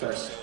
Test.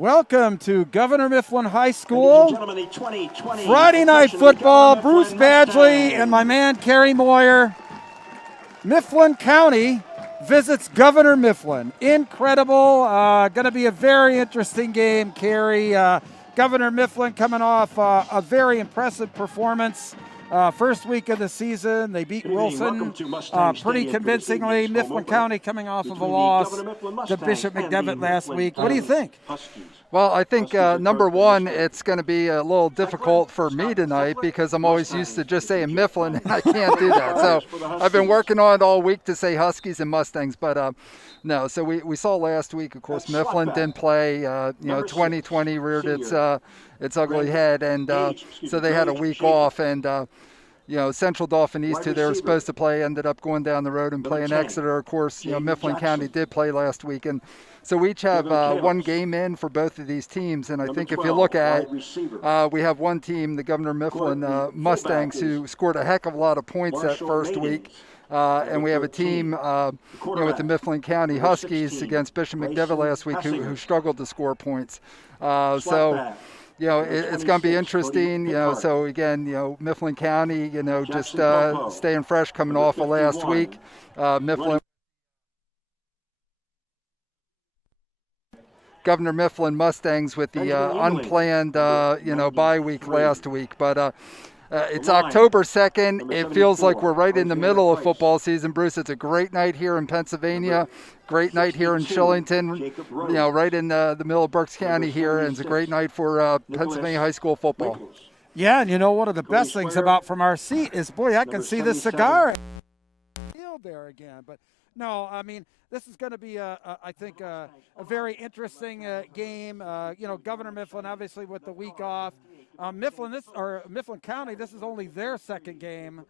Welcome to Governor Mifflin High School. Friday night football, Bruce Badgley and my man Kerry Moyer. Mifflin County visits Governor Mifflin. Incredible. Going to be a very interesting game, Kerry. Governor Mifflin coming off a very impressive performance. First week of the season, they beat Wilson pretty convincingly. Mifflin County coming off of a loss to Bishop McDevitt last week. What do you think? Well, I think, number one, it's going to be a little difficult for me tonight because I'm always used to just saying Mifflin, and I can't do that. So I've been working on it all week to say Huskies and Mustangs, but no. So we saw last week, of course, Mifflin didn't play. 2020 reared its ugly head, and so they had a week off, and Central Dauphin East, who they were supposed to play, ended up going down the road and playing Exeter. Of course, Mifflin County did play last week, and so we each have one game in for both of these teams. And I think if you look at it, we have one team, the Governor Mifflin Mustangs, who scored a heck of a lot of points that first week. And we have a team with the Mifflin County Huskies against Bishop McDevitt last week who struggled to score points. It's going to be interesting. So again, Mifflin County, just staying fresh coming off of last week. Mifflin. Governor Mifflin Mustangs with the unplanned, bye week last week. But it's October 2nd. It feels like we're right in the middle of football season, Bruce. It's a great night here in Pennsylvania, great night here in Shillington, right in the middle of Berks County here, and it's a great night for Pennsylvania high school football. Yeah, and one of the best things about from our seat is, boy, I can see the cigar field there again. But no, I mean, this is going to be, I think, a very interesting game. Governor Mifflin, obviously, with the week off. Mifflin County, this is only their second game,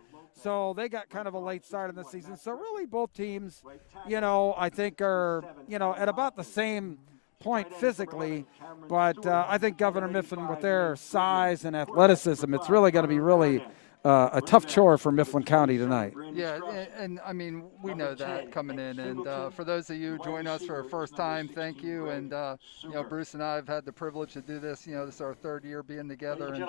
so they got kind of a late start in the season. So really, both teams, I think are, at about the same point physically. But I think Governor Mifflin, with their size and athleticism, it's really going to be really a tough chore for Mifflin County tonight. Yeah, and I mean, we know that coming in. And for those of you who join us for our first time, thank you. And, Bruce and I have had the privilege to do this. This is our third year being together. And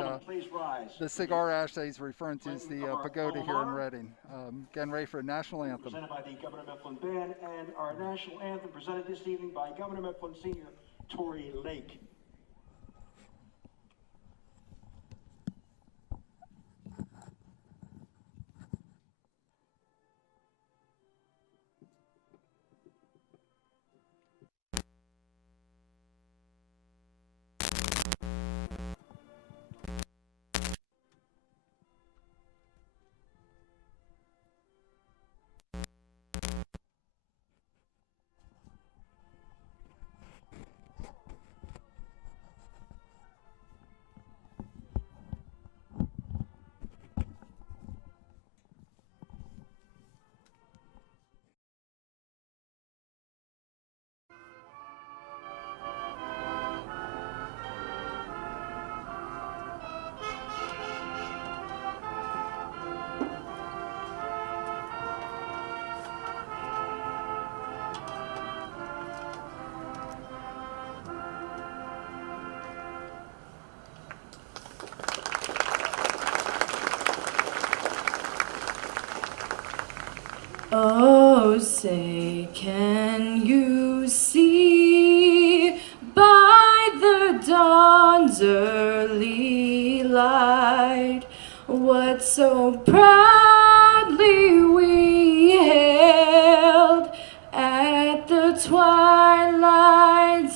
the cigar ash that he's referring to is the Pagoda here in Reading. Getting ready for a national anthem. Presented by the Governor Mifflin Band, and our national anthem presented this evening by Governor Mifflin Senior Tory Lake. Oh, say, can you see by the dawn's early light what so proudly we hailed at the twilight's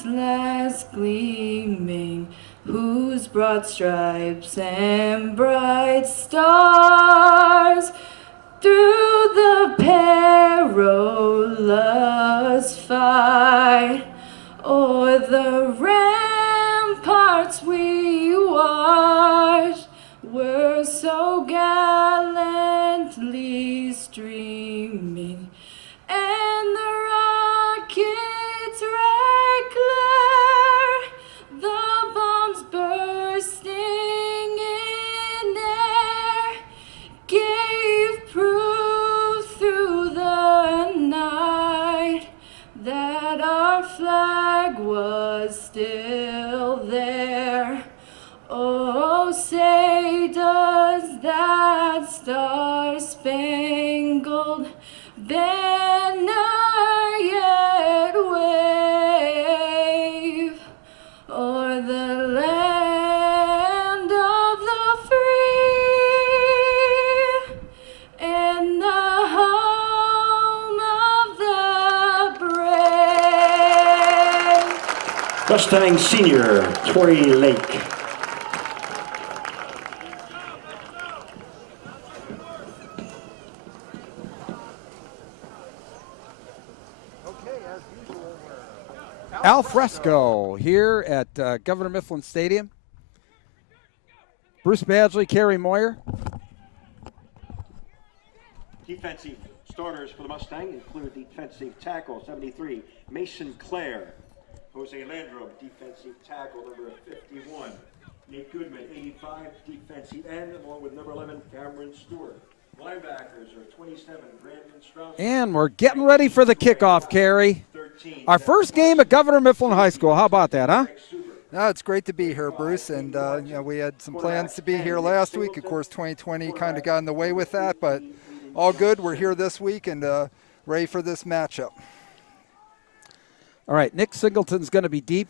last gleaming, whose broad stripes and bright stars through the perilous fight o'er the ramparts we watched were so gallantly streaming, and the rockets red glare, the bombs bursting in air, gave proof through the night that our flag was still Why does that star-spangled banner yet wave o'er the land of the free and the home of the brave? Mustang senior, Tory Lake. Al fresco here at Governor Mifflin Stadium. Bruce Badgley, Kerry Moyer. Defensive starters for the Mustang include defensive tackle 73, Mason Clare. Jose Landrum, defensive tackle number 51. Nate Goodman, 85, defensive end, along with number 11, Cameron Stewart. Linebackers are 27, Brandon Strauss. And we're getting ready for the kickoff, Kerry. 13, Our first game at Governor Mifflin High School. How about that, huh? No, it's great to be here, Bruce. And, you know, we had some plans to be here last week. Of course, 2020 kind of got in the way with that, but all good. We're here this week and ready for this matchup. All right, Nick Singleton's going to be deep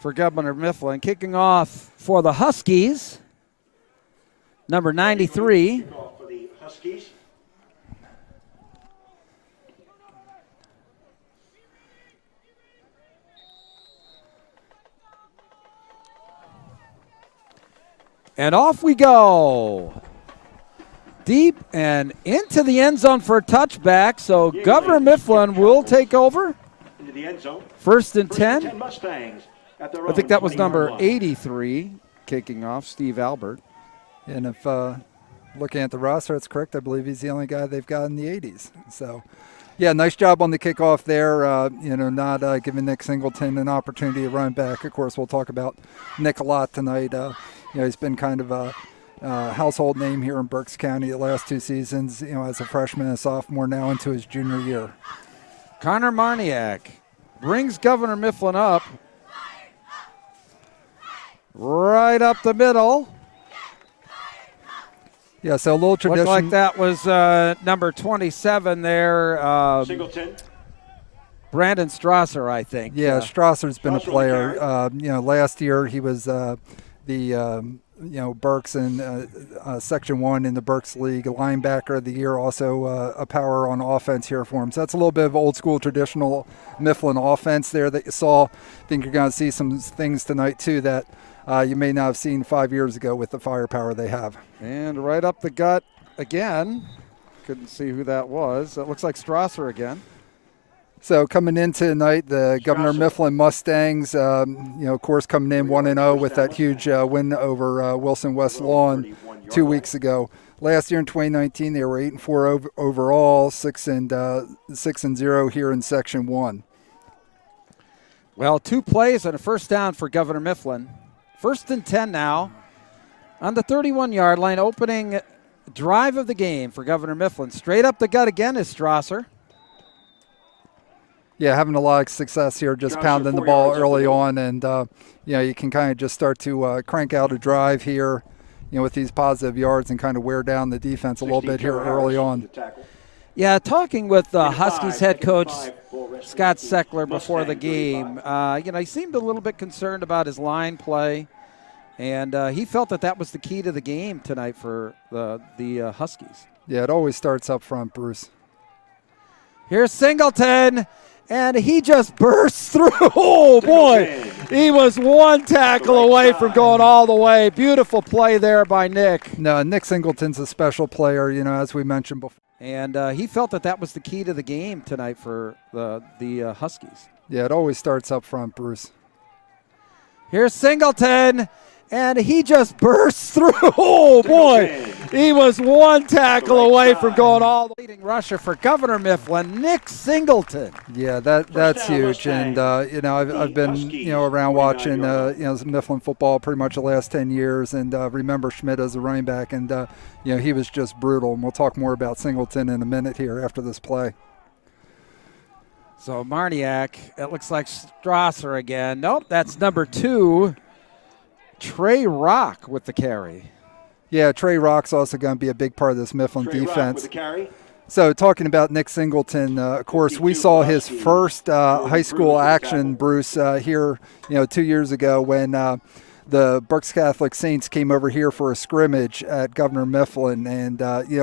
for Governor Mifflin. Kicking off for the Huskies, number 93. for the Huskies. And off we go. Deep and into the end zone for a touchback. So Governor Mifflin will take over. Into the end zone. First and First and 10. 10 Mustangs at their I think own that was 20-yard number line. 83 kicking off, Steve Albert. And if looking at the roster, it's correct. I believe he's the only guy they've got in the 80s. So, yeah, nice job on the kickoff there. You know, not giving Nick Singleton an opportunity to run back. Of course, we'll talk about Nick a lot tonight. You know, he's been kind of a household name here in Berks County the last two seasons, you know, as a freshman and a sophomore, now into his junior year. Connor Marniak brings Governor Mifflin up. Right up the middle. Yeah, so a little tradition. Looked like that was number 27 there. Singleton. Brandon Strasser, I think. Yeah, Strasser's been a Strasser player. You know, last year he was you know, Berks in Section 1 in the Berks League, a linebacker of the year, also a power on offense here for him. So that's a little bit of old school traditional Mifflin offense there that you saw. I think you're going to see some things tonight too that you may not have seen 5 years ago with the firepower they have. And right up the gut again. Couldn't see who that was. It looks like Strasser again. So coming in tonight, the Governor Mifflin Mustangs, you know, of course, coming in 1-0 with that huge win over Wilson West Lawn 2 weeks ago. Last year in 2019, they were 8-4 overall, 6-0 here in Section 1. Well, 2 plays and a first down for Governor Mifflin. First and 10 now on the 31-yard line, opening drive of the game for Governor Mifflin. Straight up the gut again is Strasser. Yeah, having a lot of success here, just pounding the ball early on, and you know, you can kind of just start to crank out a drive here, you know, with these positive yards and kind of wear down the defense a little bit here early on. Yeah, talking with Huskies head coach Scott Seckler before the game, you know, he seemed a little bit concerned about his line play, and he felt that that was the key to the game tonight for the Huskies. Yeah, it always starts up front, Bruce. Here's Singleton. And he just bursts through. Oh, boy. He was one tackle away from going all the way. Beautiful play there by Nick. No, Nick Singleton's a special player, you know, as we mentioned before. And he felt that that was the key to the game tonight for the Huskies. Yeah, it always starts up front, Bruce. Here's Singleton. And he just bursts through. Oh, boy. He was one tackle away from going all the way. Leading rusher for Governor Mifflin, Nick Singleton. Yeah, that's huge. And, you know, I've been, you know, around watching, you know, Mifflin football pretty much the last 10 years and remember Schmidt as a running back. And, you know, he was just brutal. And we'll talk more about Singleton in a minute here after this play. So Marniak, it looks like Strasser again. Nope, that's number 2. Trey Rock with the carry. Yeah, Trey Rock's also going to be a big part of this Mifflin Trey Rock defense. with the carry. So talking about Nick Singleton, of course, we saw his first high school action, Bruce, here, 2 years ago when the Berks Catholic Saints came over here for a scrimmage at Governor Mifflin. And,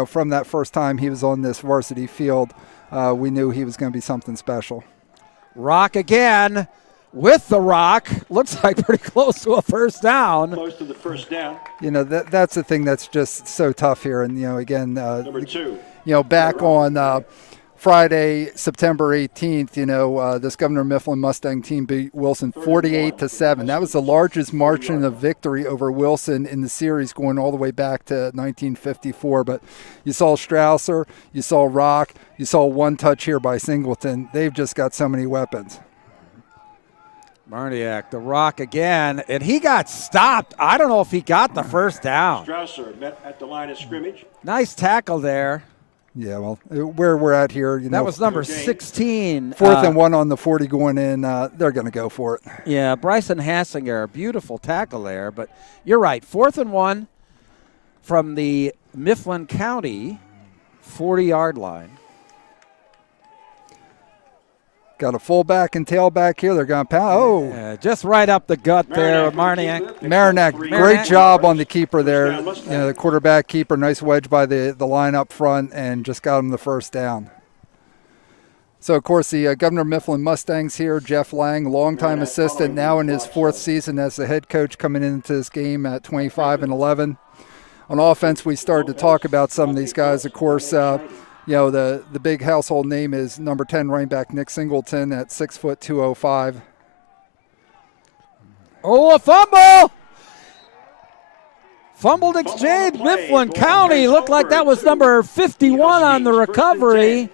from that first time he was on this varsity field, we knew he was going to be something special. Rock again with the rock. Looks like pretty close to a first down. Close to the first down. That's the thing that's just so tough here. And, again, Number 2. Back on Friday, September 18th, this Governor Mifflin Mustang team beat Wilson 48-7. That was the largest margin of victory over Wilson in the series going all the way back to 1954. But you saw Strausser, you saw Rock, you saw one touch here by Singleton. They've just got so many weapons. Marniak, the rock again, and he got stopped. I don't know if he got the first down. Strausser met at the line of scrimmage. Nice tackle there. Yeah, well, where we're at here, that was number 16. Fourth and 1 on the 40 going in. They're going to go for it. Yeah, Bryson Hassinger, beautiful tackle there. But you're right, 4th and 1 from the Mifflin County 40-yard line. Got a fullback and tailback here. They're going to pound. Oh. Yeah, just right up the gut there, Marniak. Marinac, great job on the keeper there. The quarterback keeper, nice wedge by the line up front and just got him the first down. So, of course, the Governor Mifflin Mustangs here, Jeff Lang, longtime assistant, now in his 4th season as the head coach coming into this game at 25-11. On offense, we started to talk about some of these guys. Of course, the big household name is number 10 running back Nick Singleton at 6 foot 205. Oh, a fumble! Fumbled exchange, Mifflin County. Looked like that was number 51 on the recovery.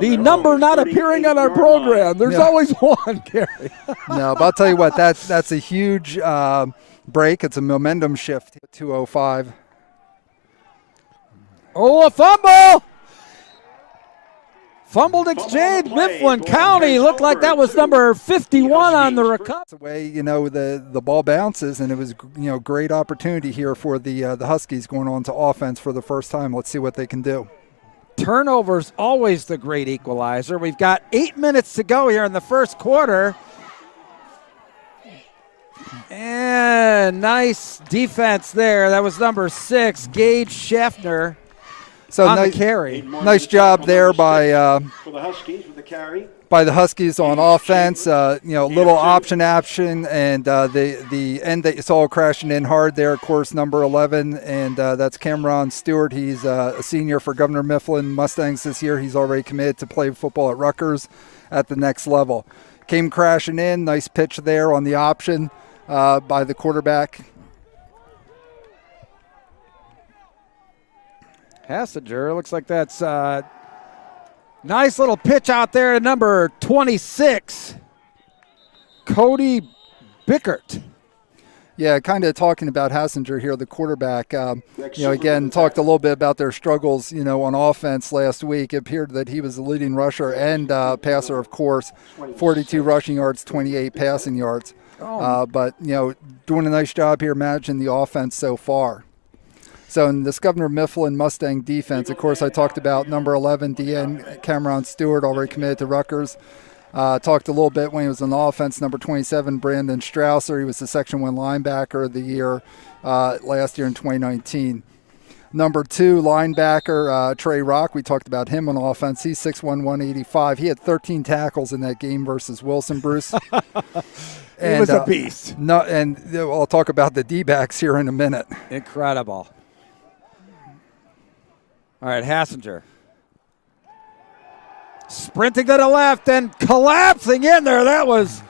The number not appearing on our program. There's always one, Gary. No, but I'll tell you what, that's a huge break. It's a momentum shift, 205. Oh, a fumble! Fumbled exchange, Mifflin County. Looked like that was number 51 on the recovery. The way, the ball bounces, and it was, great opportunity here for the Huskies going on to offense for the first time. Let's see what they can do. Turnovers always the great equalizer. We've got 8 minutes to go here in the first quarter. And nice defense there. That was number 6, Gage Schaffner. So on the carry. Nice job there by for the Huskies with the carry. By the Huskies on offense. Little option, and the end that you saw crashing in hard there, of course, number 11, and that's Cameron Stewart. He's a senior for Governor Mifflin Mustangs this year. He's already committed to play football at Rutgers at the next level. Came crashing in. Nice pitch there on the option by the quarterback. Hassinger, looks like that's nice little pitch out there to number 26, Cody Bickert. Yeah, kind of talking about Hassinger here, the quarterback. Again, talked a little bit about their struggles, on offense last week. It appeared that he was the leading rusher and passer, of course, 42 rushing yards, 28 passing yards. But, doing a nice job here managing the offense so far. So in this Governor Mifflin Mustang defense, of course, I talked about number 11, DN Cameron Stewart, already committed to Rutgers. Talked a little bit when he was on the offense, number 27, Brandon Strausser. He was the Section 1 linebacker of the year last year in 2019. Number 2, linebacker Trey Rock. We talked about him on offense. He's 6'1", 185. He had 13 tackles in that game versus Wilson, Bruce. He was a beast. I'll talk about the D-backs here in a minute. Incredible. All right, Hassinger. Sprinting to the left and collapsing in there. That was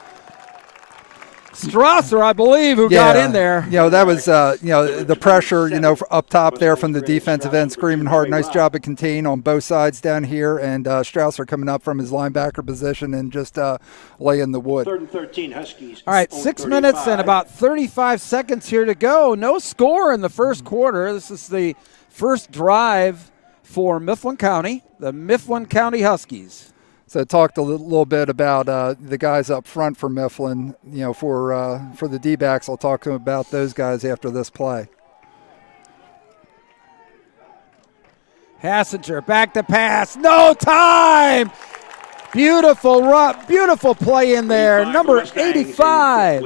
Strausser, I believe, who got in there. That was, the pressure, up top there from the defensive end, screaming hard. Nice job of contain on both sides down here. And Strausser coming up from his linebacker position and just laying the wood. 3rd and 13, Huskies. All right, 6 minutes and about 35 seconds here to go. No score in the first quarter. This is the first drive for Mifflin County, the Mifflin County Huskies. So talked a little bit about the guys up front for Mifflin. For the D-backs, I'll talk to them about those guys after this play. Hassinger back to pass. No time. Beautiful beautiful play in there. Number 85.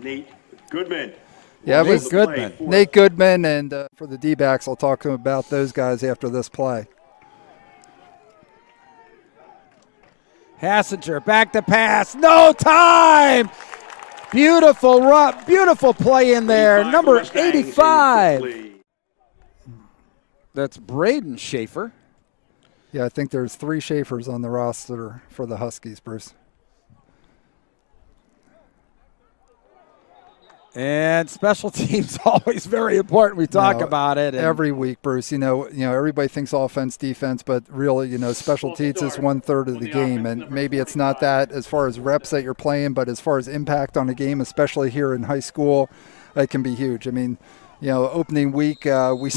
Nate Goodman. Yeah, it was Goodman. Nate Goodman, and for the D-backs, I'll talk to them about those guys after this play. Hassinger back to pass. No time. Beautiful play in there. Number 85. That's Braden Schaefer. Yeah, I think there's 3 Schaefers on the roster for the Huskies, Bruce. And special teams always very important. We talk about it every week, Bruce. Everybody thinks offense, defense, but really, special teams is 1/3 of the game, and maybe it's not that as far as reps that you're playing, but as far as impact on a game, especially here in high school, it can be huge. I mean, opening week we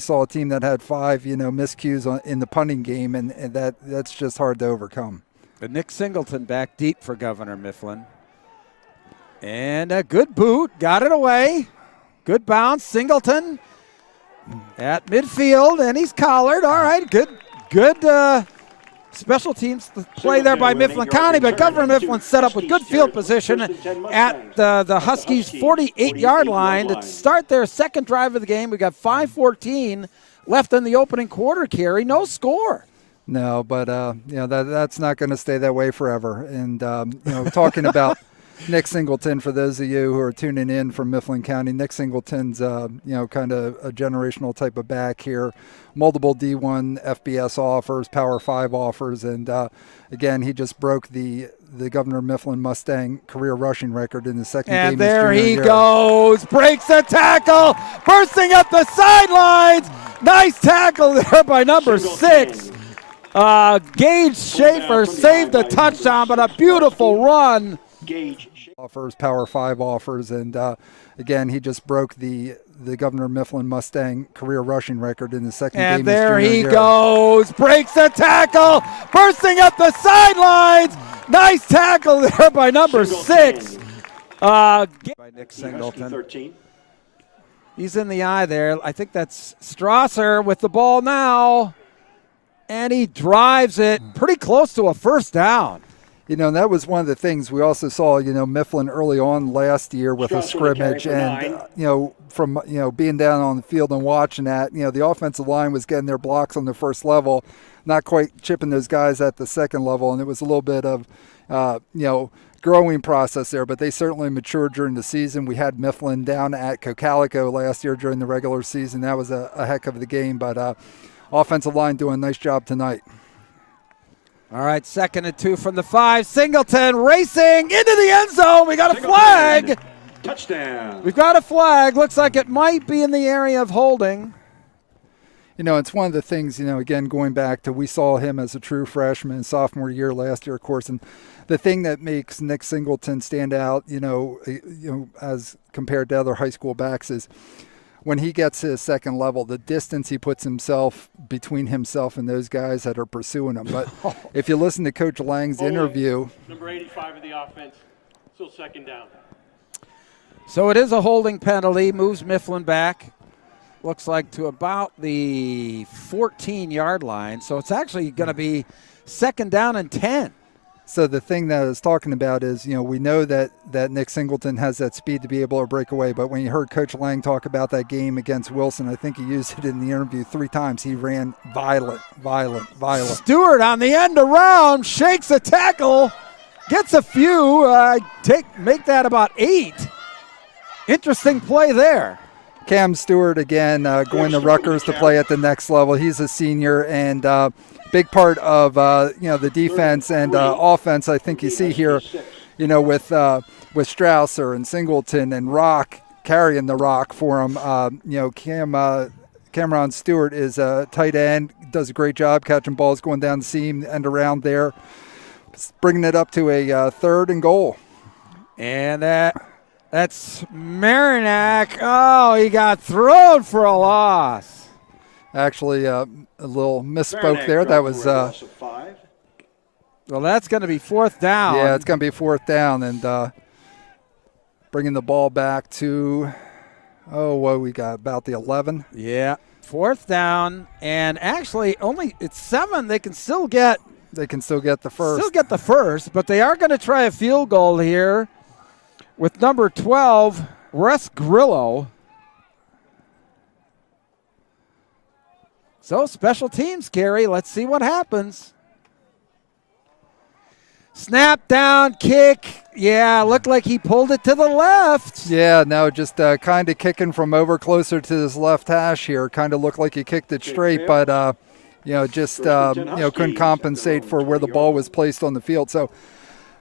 saw a team that had 5 miscues in the punting game, and that's just hard to overcome. But Nick Singleton back deep for Governor Mifflin. And a good boot, got it away. Good bounce, Singleton at midfield, and he's collared. All right, good special teams play there by Mifflin County, but Governor Mifflin set up with good field position at the Huskies' 48-yard line to start their second drive of the game. We got 5:14 left in the opening quarter, Carey. No score. No, but that's not going to stay that way forever. And talking about Nick Singleton, for those of you who are tuning in from Mifflin County, Nick Singleton's kind of a generational type of back here. Multiple D1 FBS offers, Power 5 offers, and again, he just broke the Governor Mifflin Mustang career rushing record in the second game. And there he goes, breaks the tackle, bursting up the sidelines. Nice tackle there by number 6. Gage Schaefer saved the touchdown, but a beautiful run. Offers, Power 5 offers, and again, he just broke the Governor Mifflin Mustang career rushing record in the second game. And there he goes, breaks the tackle, bursting up the sidelines. Nice tackle there by number 6. By Nick Singleton. He's in the eye there. I think that's Strasser with the ball now. And he drives it pretty close to a first down. That was one of the things we also saw, Mifflin early on last year with a scrimmage, and, from, being down on the field and watching that, the offensive line was getting their blocks on the first level, not quite chipping those guys at the second level, and it was a little bit of, growing process there, but they certainly matured during the season. We had Mifflin down at Cocalico last year during the regular season. That was a heck of the game, but offensive line doing a nice job tonight. All right, 2nd and 2 from the 5. Singleton racing into the end zone. We got a flag. Touchdown. We've got a flag. Looks like it might be in the area of holding. It's one of the things, again, going back to we saw him as a true freshman, sophomore year last year, of course, and the thing that makes Nick Singleton stand out, as compared to other high school backs is when he gets to his second level, the distance he puts himself between himself and those guys that are pursuing him. But if you listen to Coach Lang's interview. Number 85 of the offense, still second down. So it is a holding penalty, moves Mifflin back. Looks like to about the 14-yard line. So it's actually going to be 2nd down and 10. So the thing that I was talking about is, we know that Nick Singleton has that speed to be able to break away. But when you heard Coach Lang talk about that game against Wilson, I think he used it in the interview 3 times. He ran violent. Stewart on the end around, shakes a tackle, gets a few, make that about 8. Interesting play there. Cam Stewart again going to Rutgers to play at the next level. He's a senior and big part of the defense and offense. I think you see here, with Strausser and Singleton and Rock carrying the rock for him. Cameron Stewart is a tight end, does a great job catching balls going down the seam and around there, bringing it up to a 3rd and goal. And that's Marinac. Oh, he got thrown for a loss. Actually, a little misspoke there. That was loss of 5. Well, that's going to be 4th down. yeah, it's going to be 4th down, and bringing the ball back to what we got about the 11. Yeah, 4th down, and actually only it's 7. They can still get the first. Still get the first, but they are going to try a field goal here with number 12, Wes Grillo. So special teams, Gary. Let's see what happens. Snap down, kick. Yeah, looked like he pulled it to the left. Yeah, no, just kind of kicking from over closer to his left hash here. Kind of looked like he kicked it straight, but just couldn't compensate for where the ball was placed on the field. So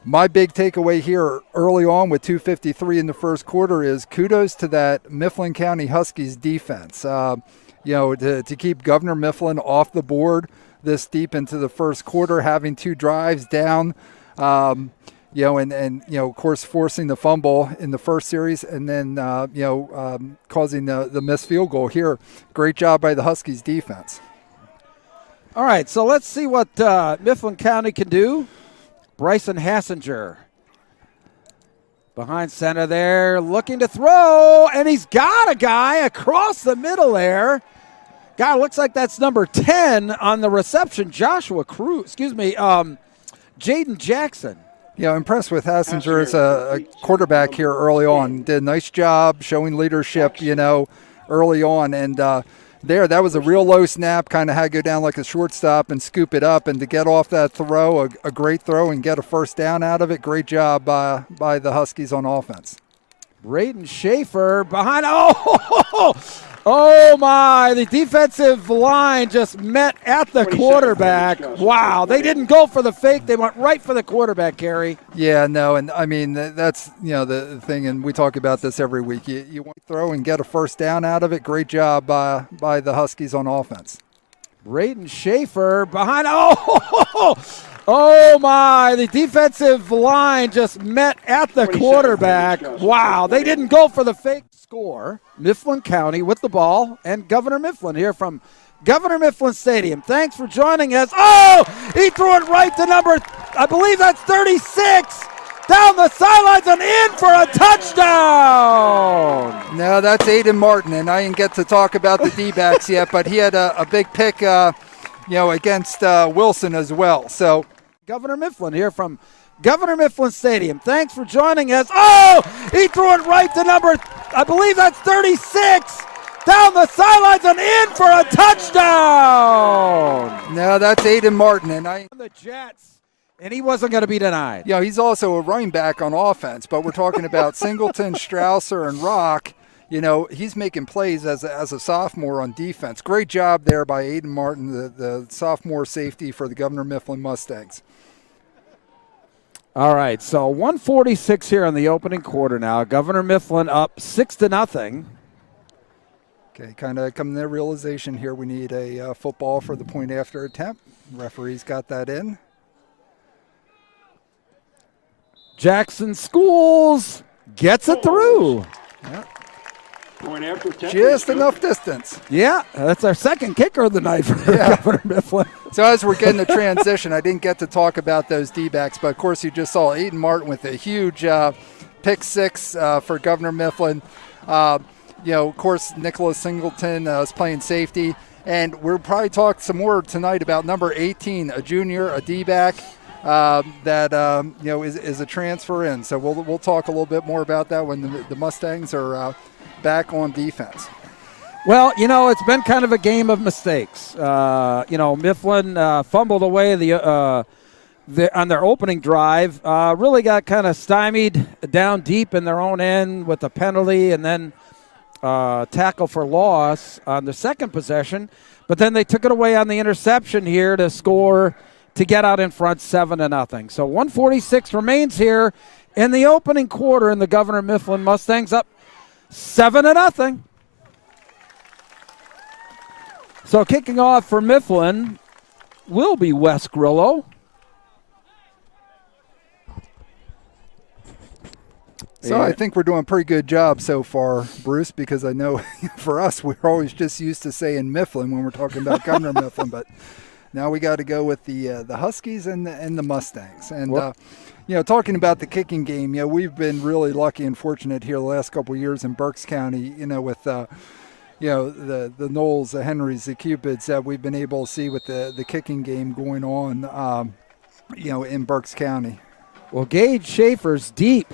my big takeaway here early on with 2:53 in the first quarter is kudos to that Mifflin County Huskies defense. To keep Governor Mifflin off the board this deep into the first quarter, having 2 drives down, and of course forcing the fumble in the first series, and then causing the missed field goal here. Great job by the Huskies defense. All right, so let's see what Mifflin County can do. Bryson Hassinger behind center there, looking to throw, and he's got a guy across the middle there. God, looks like that's number 10 on the reception, Jaden Jackson. Yeah, impressed with Hassinger as a quarterback here early on. Did a nice job showing leadership, early on. And that was a real low snap, kind of had to go down like a shortstop and scoop it up. And to get off that throw, a great throw, and get a first down out of it. Great job by the Huskies on offense. Braden Schaefer behind. Oh, my. The defensive line just met at the quarterback. Wow. They didn't go for the fake. They went right for the quarterback, Gary. Yeah, no, and I mean, that's, the thing, and we talk about this every week. You want to throw and get a first down out of it. Great job by the Huskies on offense. Braden Schaefer behind. Oh, my. The defensive line just met at the quarterback. Wow. They didn't go for the fake. Score. Mifflin County with the ball, and Governor Mifflin here from Governor Mifflin Stadium. Thanks for joining us. Oh, he threw it right to number, I believe that's 36, down the sidelines and in for a touchdown. No, that's Aiden Martin, and I didn't get to talk about the D-backs yet, but he had a big pick, against Wilson as well. So Governor Mifflin here from Governor Mifflin Stadium. Thanks for joining us. Oh, he threw it right to number, I believe that's 36, down the sidelines and in for a touchdown. No, that's Aiden Martin, and the Jets, and he wasn't going to be denied. Yeah, he's also a running back on offense, but we're talking about Singleton, Strausser, and Rock. He's making plays as a sophomore on defense. Great job there by Aiden Martin, the sophomore safety for the Governor Mifflin Mustangs. All right, so 146 here in the opening quarter now. Governor Mifflin up 6-0. Okay, kind of coming to the realization here we need a football for the point after attempt. Referee's got that in. Jackson Schools gets it through. Yep. Point after attempt. Just enough distance. Yeah, that's our second kicker of the night for Governor Mifflin. So as we're getting the transition, I didn't get to talk about those D-backs, but of course you just saw Aiden Martin with a huge pick 6 for Governor Mifflin. Of course, Nicholas Singleton is playing safety, and we'll probably talk some more tonight about number 18, a junior, a D-back that is a transfer in. So we'll talk a little bit more about that when the Mustangs are back on defense. Well, it's been kind of a game of mistakes. Mifflin fumbled away on their opening drive, really got kind of stymied down deep in their own end with a penalty and then tackle for loss on the second possession. But then they took it away on the interception here to score to get out in front 7-0. So 146 remains here in the opening quarter, and the Governor Mifflin Mustangs up 7-0. So kicking off for Mifflin will be Wes Grillo. So I think we're doing a pretty good job so far, Bruce, because I know for us, we're always just used to saying Mifflin when we're talking about Governor Mifflin, but now we got to go with the Huskies and the Mustangs. And, talking about the kicking game, we've been really lucky and fortunate here the last couple of years in Berks County, with the Knowles, the Henrys, the Cupids that we've been able to see with the kicking game going on, in Berks County. Well, Gage Schaefer's deep.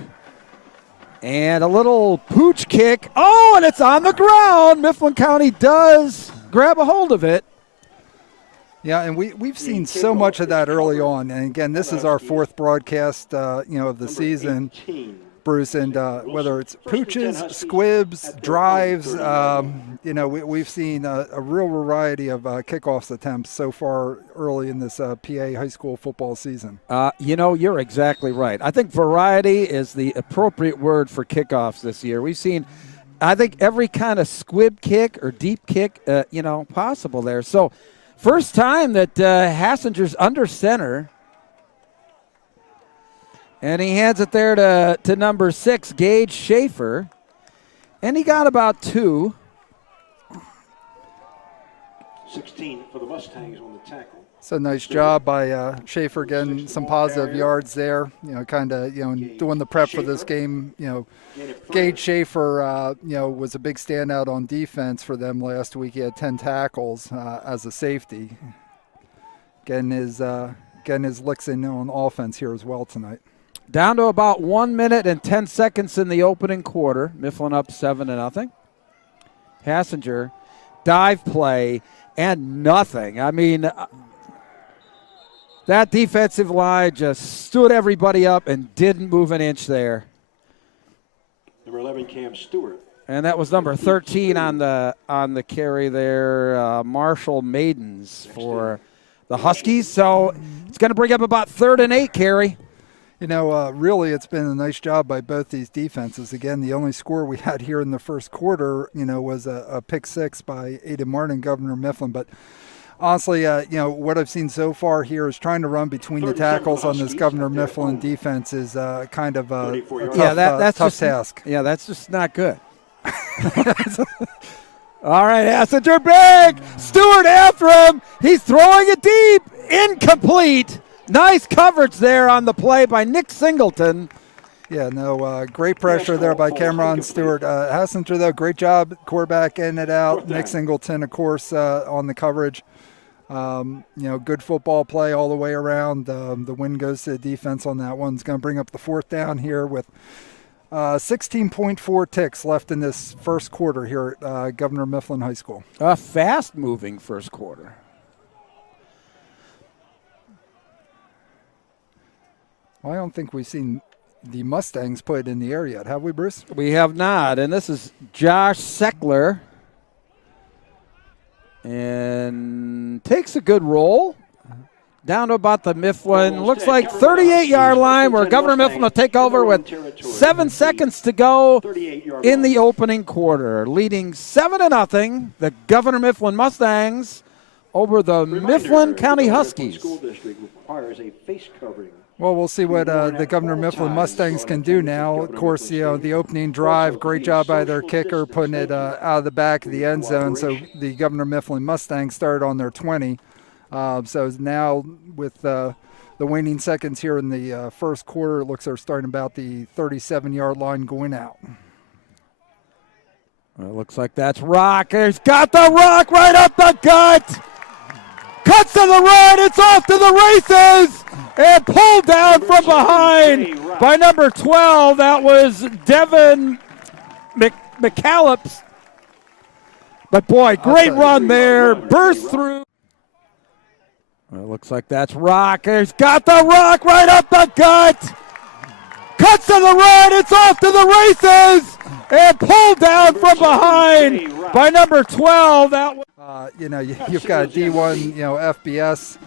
And a little pooch kick. Oh, and it's on the ground. Mifflin County does grab a hold of it. Yeah, and we've seen so much of that early on. And, again, this is our fourth broadcast, of the season, Bruce. And whether it's pooches, squibs, drives, we've seen a real variety of kickoffs attempts so far early in this PA high school football season. You're exactly right. I think variety is the appropriate word for kickoffs this year. We've seen, I think, every kind of squib kick or deep kick, possible there. So first time that Hassinger's under center. And he hands it there to number 6, Gage Schaefer. And he got about 2. 16 for the Mustangs on the tackle. So nice job by Schaefer getting some positive yards there, doing the prep for this game. Gage Schaefer, was a big standout on defense for them last week. He had 10 tackles as a safety. Getting his licks in on offense here as well tonight. Down to about 1 minute and 10 seconds in the opening quarter. Mifflin up 7-0. Hassinger, dive play, and nothing. I mean, that defensive line just stood everybody up and didn't move an inch there. Number 11, Cam Stewart. And that was number 13 on the carry there, Marshall Maidens for the Huskies. So it's going to bring up about 3rd and 8, Carey. Really, it's been a nice job by both these defenses. Again, the only score we had here in the first quarter, was a pick 6 by Aiden Martin, Governor Mifflin. But honestly, what I've seen so far here is trying to run between the tackles on this Governor Mifflin defense is kind of a tough task. Yeah, that's just not good. All right, Hassinger big. Stewart after him. He's throwing it deep. Incomplete. Nice coverage there on the play by Nick Singleton. Yeah, great pressure there by Cameron Stewart. Hassinger, though, great job, quarterback getting it out. Nick Singleton, of course, on the coverage. Good football play all the way around. The win goes to the defense on that one. It's going to bring up the 4th down here with 16.4 ticks left in this first quarter here at Governor Mifflin High School. A fast-moving first quarter. Well, I don't think we've seen the Mustangs put it in the air yet, have we, Bruce? We have not, and this is Josh Seckler. And takes a good roll. Down to about the Mifflin, looks like 38-yard line where Governor Mifflin will take over with 7 seconds to go in the opening quarter. Leading 7-0, the Governor Mifflin Mustangs over the Mifflin County Huskies. Well, we'll see what the Governor Mifflin Mustangs can do now. Of course, the opening drive, great job by their kicker, putting it out of the back of the end zone. So the Governor Mifflin Mustangs started on their 20. So now with the waning seconds here in the first quarter, it looks they're starting about the 37-yard line going out. Well, it looks like that's Rock. He's got the Rock right up the gut. Cuts to the right. It's off to the races. And pulled down from behind by number 12. That was Devin McCallops. But, boy, great run there. Burst through. Well, it looks like that's Rock. He's got the Rock right up the gut. Cuts to the right. It's off to the races. And pulled down from behind by number 12. That was you've got D1, FBS.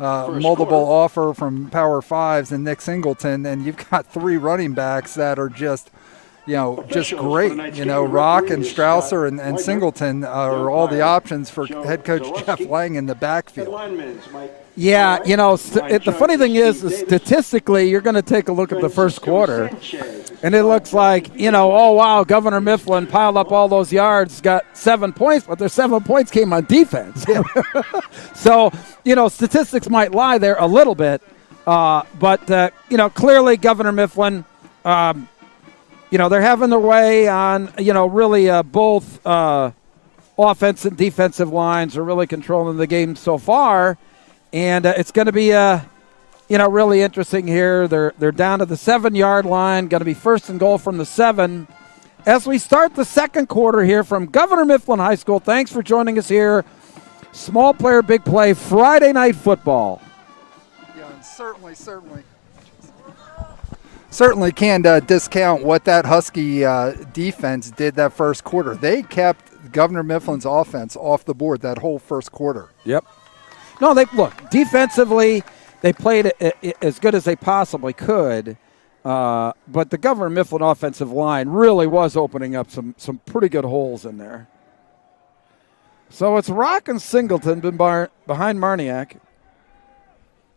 Multiple offer from Power Fives and Nick Singleton, and you've got 3 running backs that are just great. Rock and Strausser and Singleton are all the options for head coach Jeff Lang in the backfield. Yeah, the funny thing is, statistically, you're going to take a look at the first quarter. And it looks like, oh, wow, Governor Mifflin piled up all those yards, got 7 points, but their 7 points came on defense. So, statistics might lie there a little bit. But clearly Governor Mifflin, they're having their way on, really both offense and defensive lines are really controlling the game so far. And it's going to be really interesting here. They're down to the 7-yard line, going to be first and goal from the 7. As we start the second quarter here from Governor Mifflin High School, thanks for joining us here. Small player, big play, Friday night football. Yeah, and certainly can't discount what that Husky defense did that first quarter. They kept Governor Mifflin's offense off the board that whole first quarter. Yep. No, defensively, they played as good as they possibly could, but the Governor Mifflin offensive line really was opening up some pretty good holes in there. So it's Rock and Singleton behind Marniak.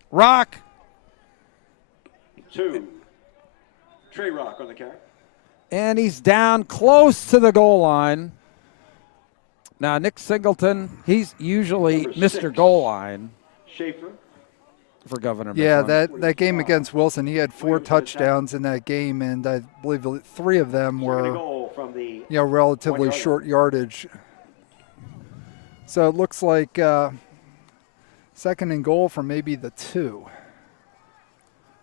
Rock. 2. Trey Rock on the carry. And he's down close to the goal line. Now, Nick Singleton, he's usually Mr. Goal Line. Schaefer. For Governor Yeah, Mifflin. that game against Wilson, he had 4 touchdowns in that game, and I believe 3 of them were, relatively short yardage. So it looks like second and goal from maybe the 2.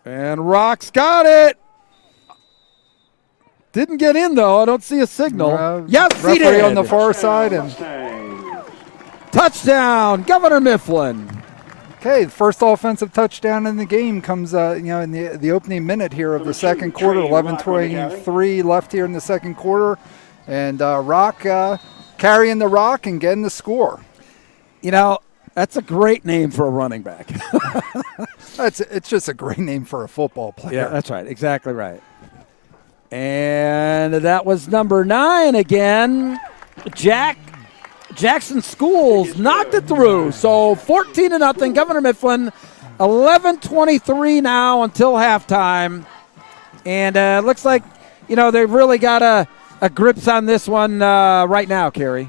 And Rock's got it. Didn't get in, though. I don't see a signal. Yes, he did. On the far side. And touchdown, Governor Mifflin. Okay, the first offensive touchdown in the game comes, in the opening minute here of the second quarter. 11:23 left here in the second quarter, and Rock carrying the rock and getting the score. That's a great name for a running back. It's just a great name for a football player. Yeah, that's right. Exactly right. And that was number 9 again. Jackson Schools knocked it through. So 14-0, Governor Mifflin. 11:23 now until halftime. And it looks like, they've really got a grips on this one right now, Kerry.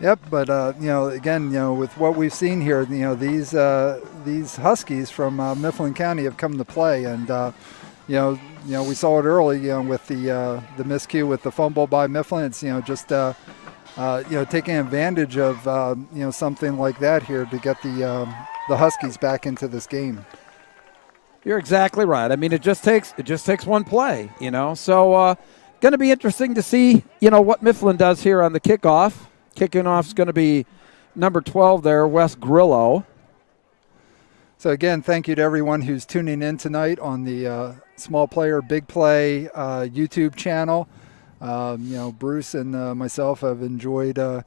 Yep, but again, with what we've seen here, these Huskies from Mifflin County have come to play, and we saw it early, with the miscue with the fumble by Mifflin. It's just taking advantage of something like that here to get the Huskies back into this game. You're exactly right. I mean, it just takes one play, So going to be interesting to see what Mifflin does here on the kickoff. Kicking off is going to be number 12 there, Wes Grillo. So again, thank you to everyone who's tuning in tonight on the Small Player Big Play YouTube channel. Bruce and myself have enjoyed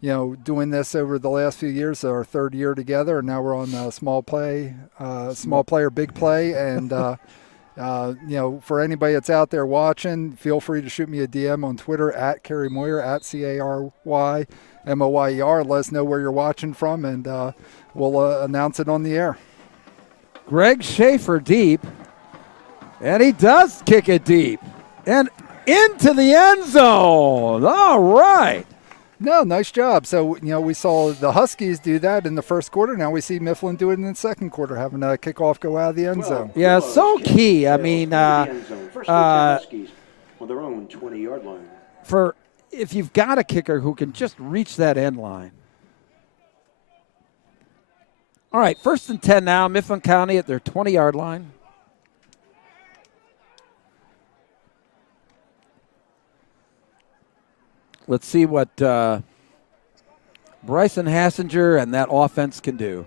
doing this over the last few years. Our third year together, and now we're on Small Player Big Play. And for anybody that's out there watching, feel free to shoot me a DM on Twitter at Kerry Moyer, at CaryMoyer. Let us know where you're watching from, and we'll announce it on the air. Greg Schaefer deep, and he does kick it deep and into the end zone. All right. No, nice job. So, we saw the Huskies do that in the first quarter. Now we see Mifflin do it in the second quarter, having a kickoff go out of the end zone. Yeah, so key. I mean, First Huskies on their own 20-yard line. If you've got a kicker who can just reach that end line. All right, 1st and 10 now, Mifflin County at their 20-yard line. Let's see what Bryson Hassinger and that offense can do.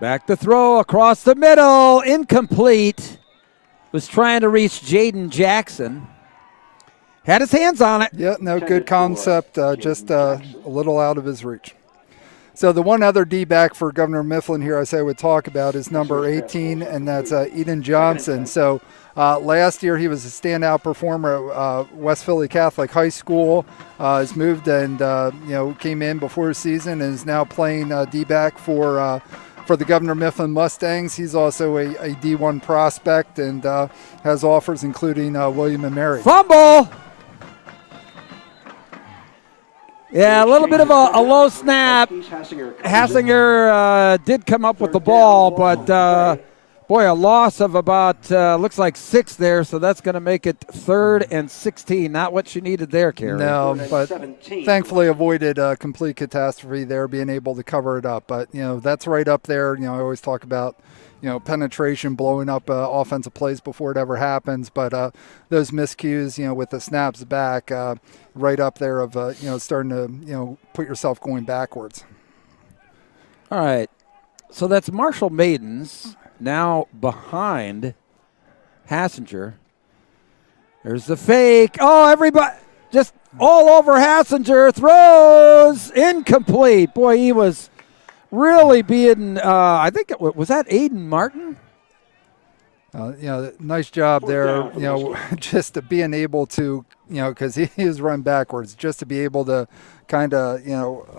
Back to throw across the middle, incomplete. Was trying to reach Jaden Jackson. Had his hands on it. Yeah, no, good concept, just a little out of his reach. So the one other D-back for Governor Mifflin here I say I would talk about is number 18, and that's Eden Johnson. So last year he was a standout performer at West Philly Catholic High School. Has moved and came in before his season and is now playing D-back for for the Governor Mifflin Mustangs. He's also a D1 prospect and has offers including William and Mary. Fumble. Yeah, a little bit of a low snap. Hassinger did come up with the ball, but boy, a loss of about, looks like 6 there, so that's going to make it 3rd and 16. Not what you needed there, Kerry. No, but thankfully avoided a complete catastrophe there, being able to cover it up. But, that's right up there. I always talk about, penetration, blowing up offensive plays before it ever happens. But those miscues, with the snaps back, right up there of, starting to, put yourself going backwards. All right. So that's Marshall Maidens now behind Hassinger. There's the fake. Oh, everybody just all over Hassinger. Throws incomplete. Boy, he was really being, I think, was that Aiden Martin? Nice job there, just to being able to, because he was running backwards, just to be able to kind of,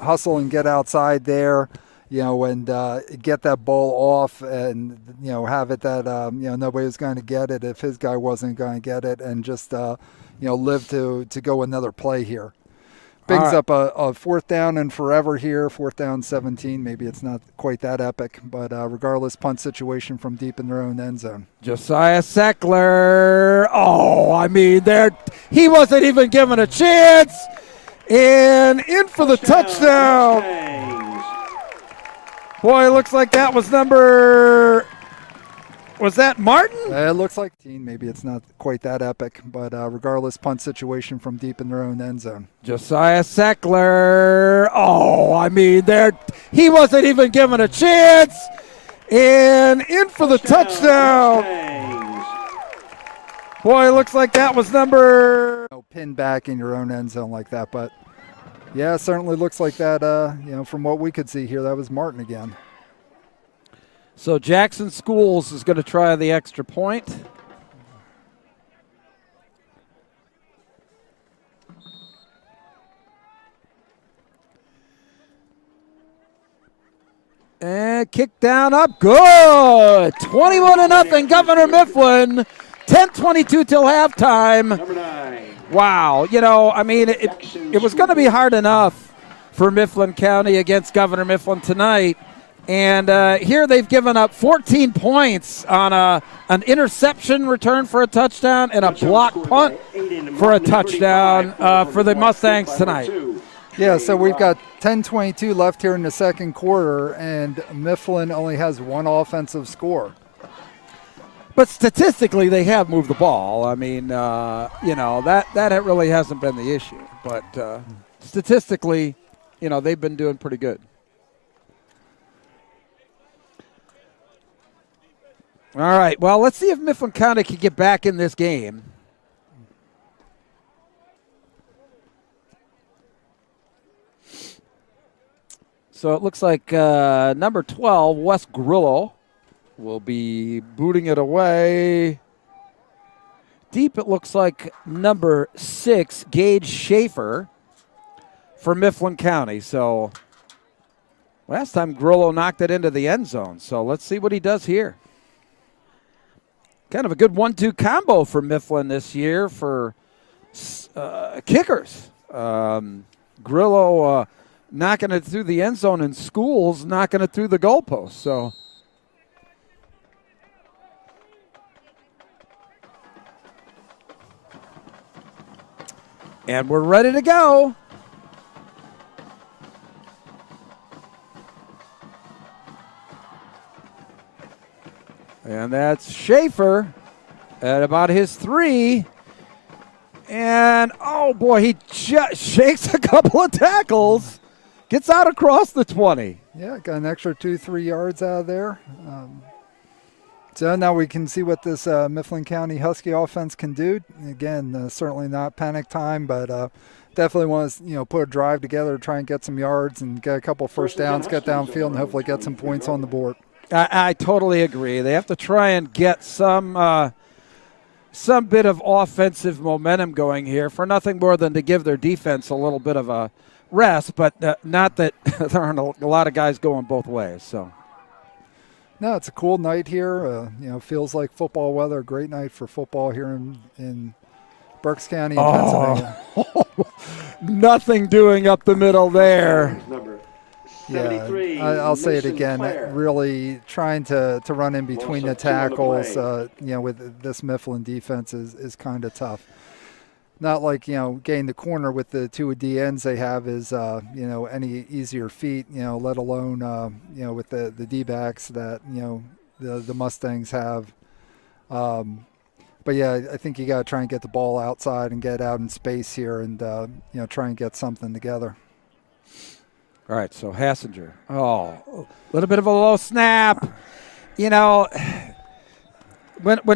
hustle and get outside there, and get that ball off and, have it that, nobody was going to get it if his guy wasn't going to get it, and just, live to go another play here. Brings up a 4th down and forever here, 4th down 17. Maybe it's not quite that epic, but regardless, punt situation from deep in their own end zone. Josiah Seckler. Oh, I mean, he wasn't even given a chance. And in for the touchdown. Boy, it looks like that was was that Martin? It looks like maybe it's not quite that epic, but regardless, punt situation from deep in their own end zone. Josiah Seckler. Oh, I mean, he wasn't even given a chance. And in for the touchdown. Boy, it looks like that was pin back in your own end zone like that, but yeah, certainly looks like that, from what we could see here, that was Martin again. So Jackson Schools is going to try the extra point. And kick down up. Good. 21-0, Governor Mifflin. 10:22 till halftime. Wow. I mean, it was going to be hard enough for Mifflin County against Governor Mifflin tonight. And here they've given up 14 points on an interception return for a touchdown and a block punt for a touchdown for the Mustangs tonight. Yeah, so we've got 10:22 left here in the second quarter, and Mifflin only has one offensive score. But statistically, they have moved the ball. I mean, that really hasn't been the issue. But statistically, they've been doing pretty good. All right, well, let's see if Mifflin County can get back in this game. So it looks like number 12, Wes Grillo, will be booting it away. Deep, it looks like number 6, Gage Schaefer, for Mifflin County. So last time Grillo knocked it into the end zone. So let's see what he does here. Kind of a good 1-2 combo for Mifflin this year for kickers. Grillo knocking it through the end zone, and Schools knocking it through the goalpost. So and we're ready to go. And that's Schaefer at about his 3. And, oh, boy, he just shakes a couple of tackles. Gets out across the 20. Yeah, got an extra 2-3 yards out of there. So now we can see what this Mifflin County Husky offense can do. Again, certainly not panic time, but definitely want to put a drive together to try and get some yards and get a couple first downs, get downfield, and hopefully get some points on the board. I totally agree. They have to try and get some bit of offensive momentum going here, for nothing more than to give their defense a little bit of a rest, but not that there aren't a lot of guys going both ways. So No, it's a cool night here. Feels like football weather. Great night for football here in Berks County in Pennsylvania. Nothing doing up the middle there. Number Yeah, 73, I'll say it Mason again. Clare. Really trying to run in between the Loss of 2 on the tackles. play. With this Mifflin defense is kind of tough. Not like getting the corner with the 2 DNs they have is any easier feat. Let alone with the D-backs that the Mustangs have. But yeah, I think you got to try and get the ball outside and get out in space here, and try and get something together. All right, so Hassinger. Oh, a little bit of a low snap. When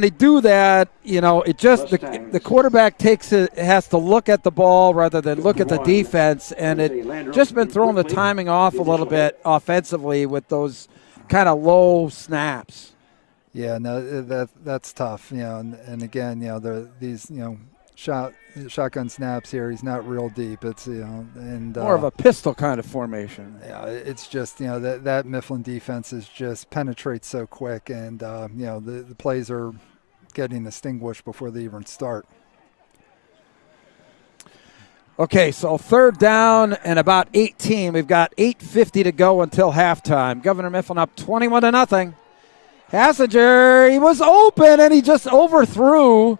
they do that, it just the quarterback has to look at the ball rather than look at the defense, and it just been throwing the timing off a little bit offensively with those kind of low snaps. Yeah, no, that's tough. And again, these shotgun snaps here. He's not real deep. It's and more of a pistol kind of formation. Yeah, it's just that Mifflin defense is just penetrates so quick, and the plays are getting extinguished before they even start. Okay, so 3rd down and about 18. We've got 8:50 to go until halftime. Governor Mifflin up 21-0. Hassinger, he was open and he just overthrew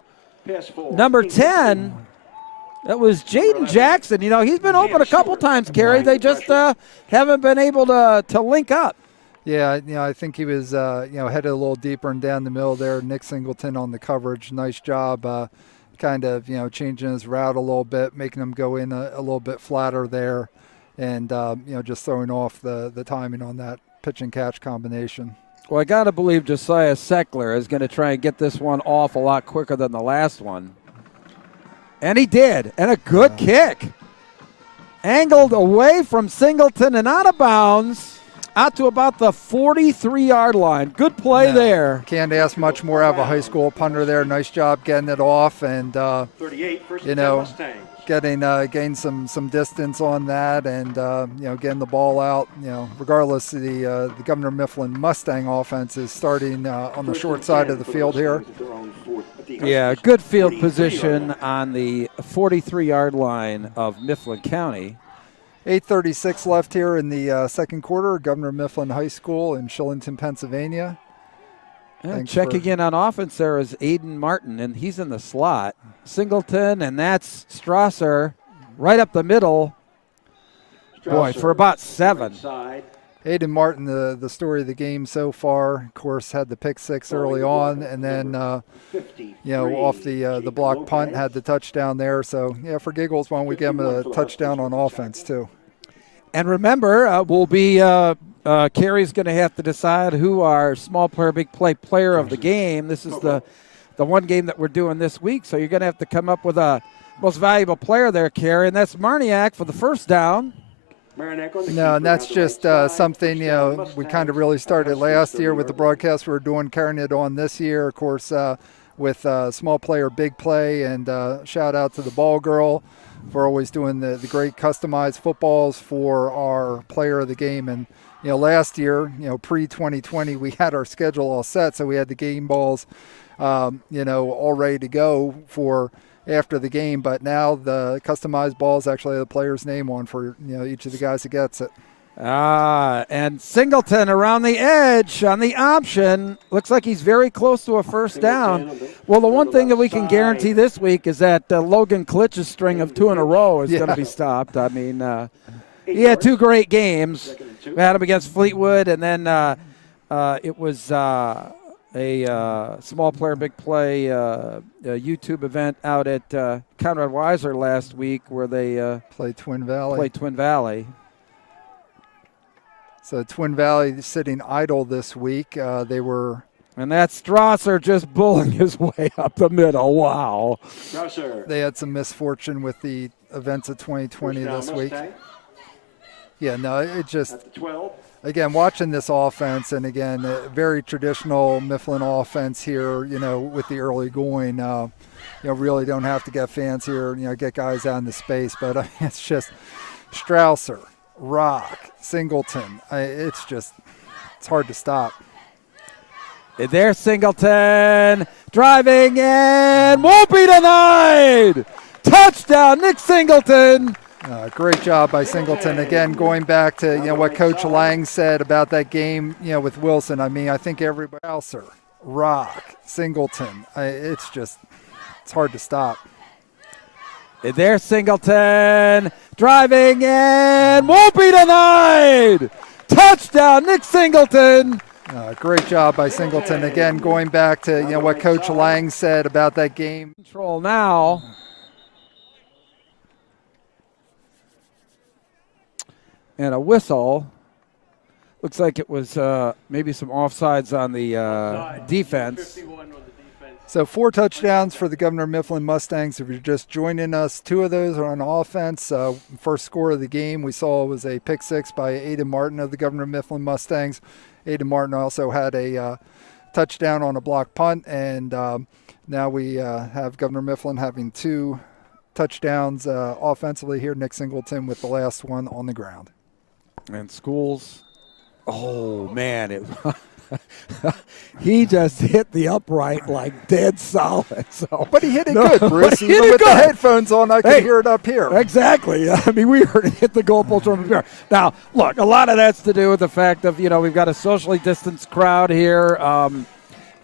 number 10. That was Jaden Jackson. He's been open a couple times, Kerry. They just haven't been able to link up. Yeah, I think he was, headed a little deeper and down the middle there. Nick Singleton on the coverage. Nice job kind of, changing his route a little bit, making him go in a little bit flatter there, and, just throwing off the timing on that pitch and catch combination. Well, I got to believe Josiah Seckler is going to try and get this one off a lot quicker than the last one. And he did. And a good kick. Angled away from Singleton and out of bounds out to about the 43-yard line. Good play there. Can't ask much more out of a high school punter there. Nice job getting it off and, 38, first and 10 Mustangs. Gain some distance on that, and getting the ball out. Regardless, the Governor Mifflin Mustang offense is starting on the short side of the field here. Yeah, good field position on the 43-yard line of Mifflin County. 8:36 left here in the second quarter. Governor Mifflin High School in Shillington, Pennsylvania. Checking in on offense there is Aiden Martin, and he's in the slot. Singleton, and that's Strasser right up the middle. Boy, for about 7. Aiden Martin, the story of the game so far, of course, had the pick 6 early on, and then, off the block punt, had the touchdown there. So, for giggles, why don't we give him a touchdown on offense, too? And remember, we'll be Kerry's going to have to decide who our small player, big play player of the game. This is the one game that we're doing this week, so you're going to have to come up with a most valuable player there, Kerry, and that's Marniak for the first down. No, and that's just something, we kind of really started last year with the broadcast we were doing, carrying it on this year, of course, with small player, big play, and shout out to the ball girl for always doing the great customized footballs for our player of the game. And, last year, pre-2020, we had our schedule all set, so we had the game balls, all ready to go for after the game, but now the customized balls actually have the player's name on for each of the guys that gets it. And Singleton around the edge on the option. Looks like he's very close to a first down. Well, the one thing that we can guarantee this week is that Logan Klitsch's string of 2 in a row is going to be stopped. I mean, he had 2 great games. We had him against Fleetwood, and then it was a small player, big play a YouTube event out at Conrad Weiser last week where they played Twin Valley. So Twin Valley sitting idle this week. They were. And that's Strasser just bullying his way up the middle. Wow. They had some misfortune with the events of 2020 this week. Yeah, no, it just. Again, watching this offense, and again, a very traditional Mifflin offense here, with the early going, really don't have to get fans here, get guys out in the space, but it's just Strasser, Rock, Singleton. It's hard to stop. There's Singleton driving and won't be denied. Touchdown, Nick Singleton. Great job by Singleton. Again, going back to what Coach Lang said about that game, with Wilson. I mean, I think everybody else, Rock, Singleton. It's hard to stop. There's Singleton driving and won't be denied. Touchdown, Nick Singleton. Great job by Singleton. Again, going back to what Coach Lang said about that game. Control now. And a whistle. Looks like it was maybe some offsides on the defense. 51 on the defense. So 4 touchdowns for the Governor Mifflin Mustangs. If you're just joining us, 2 of those are on offense. First score of the game we saw was a pick 6 by Aiden Martin of the Governor Mifflin Mustangs. Aiden Martin also had a touchdown on a block punt, and now we have Governor Mifflin having 2 touchdowns offensively here. Nick Singleton with the last one on the ground. And Schools, oh man, he just hit the upright like dead solid. So, but he hit it good, Bruce. Even with the headphones on, I could hear it up here. Exactly. I mean, we heard it hit the goalpost from here. Now, look, a lot of that's to do with the fact of we've got a socially distanced crowd here. And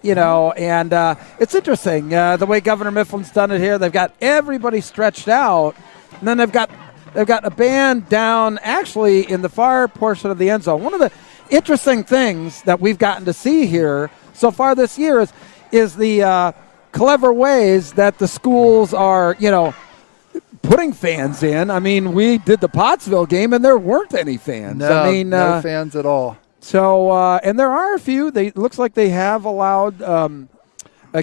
it's interesting the way Governor Mifflin's done it here. They've got everybody stretched out, and then they've got a band down actually in the far portion of the end zone. One of the interesting things that we've gotten to see here so far this year is the clever ways that the schools are, putting fans in. I mean, we did the Pottsville game, and there weren't any fans. No fans at all. So, and there are a few. It looks like they have allowed,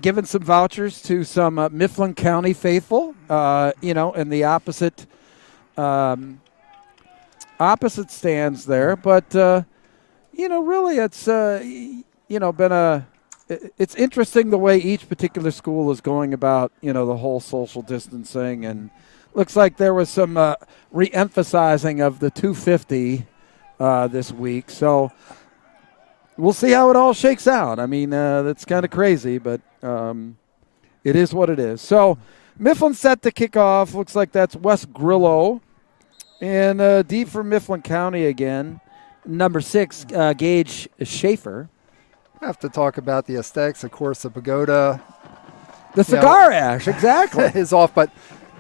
given some vouchers to some Mifflin County faithful, in the opposite stands there. But, really it's, it's interesting the way each particular school is going about, the whole social distancing. And looks like there was some re-emphasizing of the 250 this week. So we'll see how it all shakes out. I mean, that's kind of crazy, but it is what it is. So Mifflin set to kick off. Looks like that's Wes Grillo. And deep for Mifflin County again. Number 6, Gage Schaefer. I have to talk about the aesthetics, of course, the pagoda. The cigar ash, exactly. Is off, but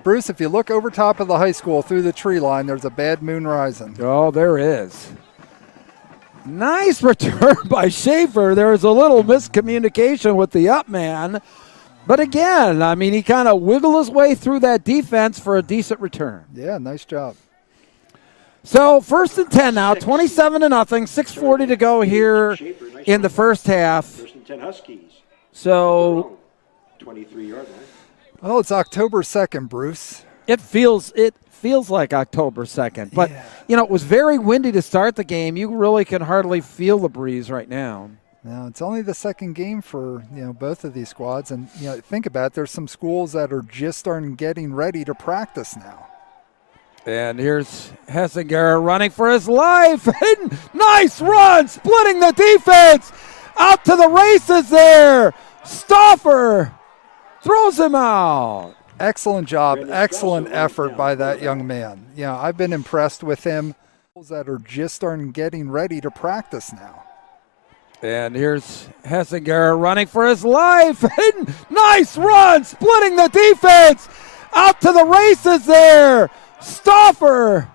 Bruce, if you look over top of the high school through the tree line, there's a bad moon rising. Oh, there is. Nice return by Schaefer. There was a little miscommunication with the up man. But again, I mean, he kind of wiggled his way through that defense for a decent return. Yeah, nice job. So 1st and 10 now, 27-0, 6:40 to go here in the first half. 1st and 10 Huskies. So 23-yard line. Oh, it's October 2nd, Bruce. It feels like October 2nd. But, it was very windy to start the game. You really can hardly feel the breeze right now. Now, it's only the second game for, both of these squads. And, think about it, there's some schools that are just getting ready to practice now. And here's Hessinger running for his life. Nice run, splitting the defense. Out to the races there. Stauffer throws him out. Excellent job. Excellent effort by that young man. I've been impressed with him. That are just getting ready to practice now. And here's Hessinger running for his life. Nice run, splitting the defense. Out to the races there. Stauffer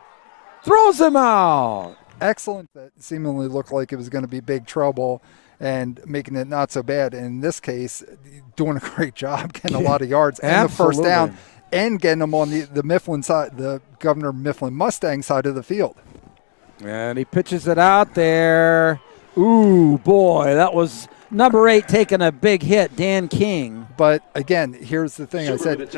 throws him out. Excellent. That seemingly looked like it was going to be big trouble and making it not so bad. In this case, doing a great job, getting a lot of yards and the first down and getting them on the Mifflin side, the Governor Mifflin Mustang side of the field. And he pitches it out there. Ooh, boy, that was number 8 taking a big hit, Dan King. But again, here's the thing. I said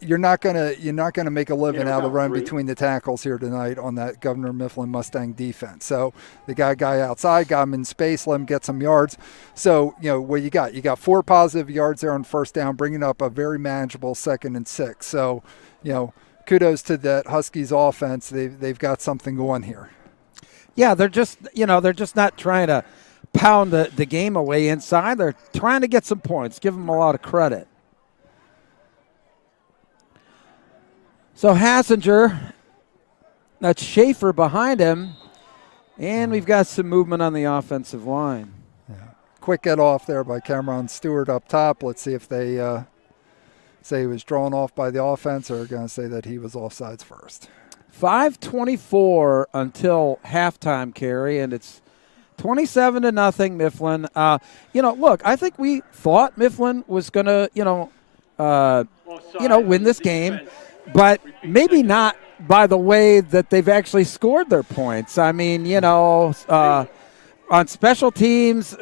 you're not gonna make a living out of the run between the tackles here tonight on that Governor Mifflin Mustang defense. So they got a guy outside, got him in space, let him get some yards. So what you got? You got 4 positive yards there on first down, bringing up a very manageable 2nd and 6. So kudos to that Huskies offense. They've got something going here. Yeah, they're just not trying to pound the game away inside. They're trying to get some points. Give them a lot of credit. So Hassinger, that's Schaefer behind him, and we've got some movement on the offensive line. Yeah. Quick get off there by Cameron Stewart up top. Let's see if they say he was drawn off by the offense or going to say that he was offsides first. 5:24 until halftime, Kerry, and it's 27-0 Mifflin. Look, I think we thought Mifflin was going to, win this game, but maybe not by the way that they've actually scored their points. I mean, on special teams,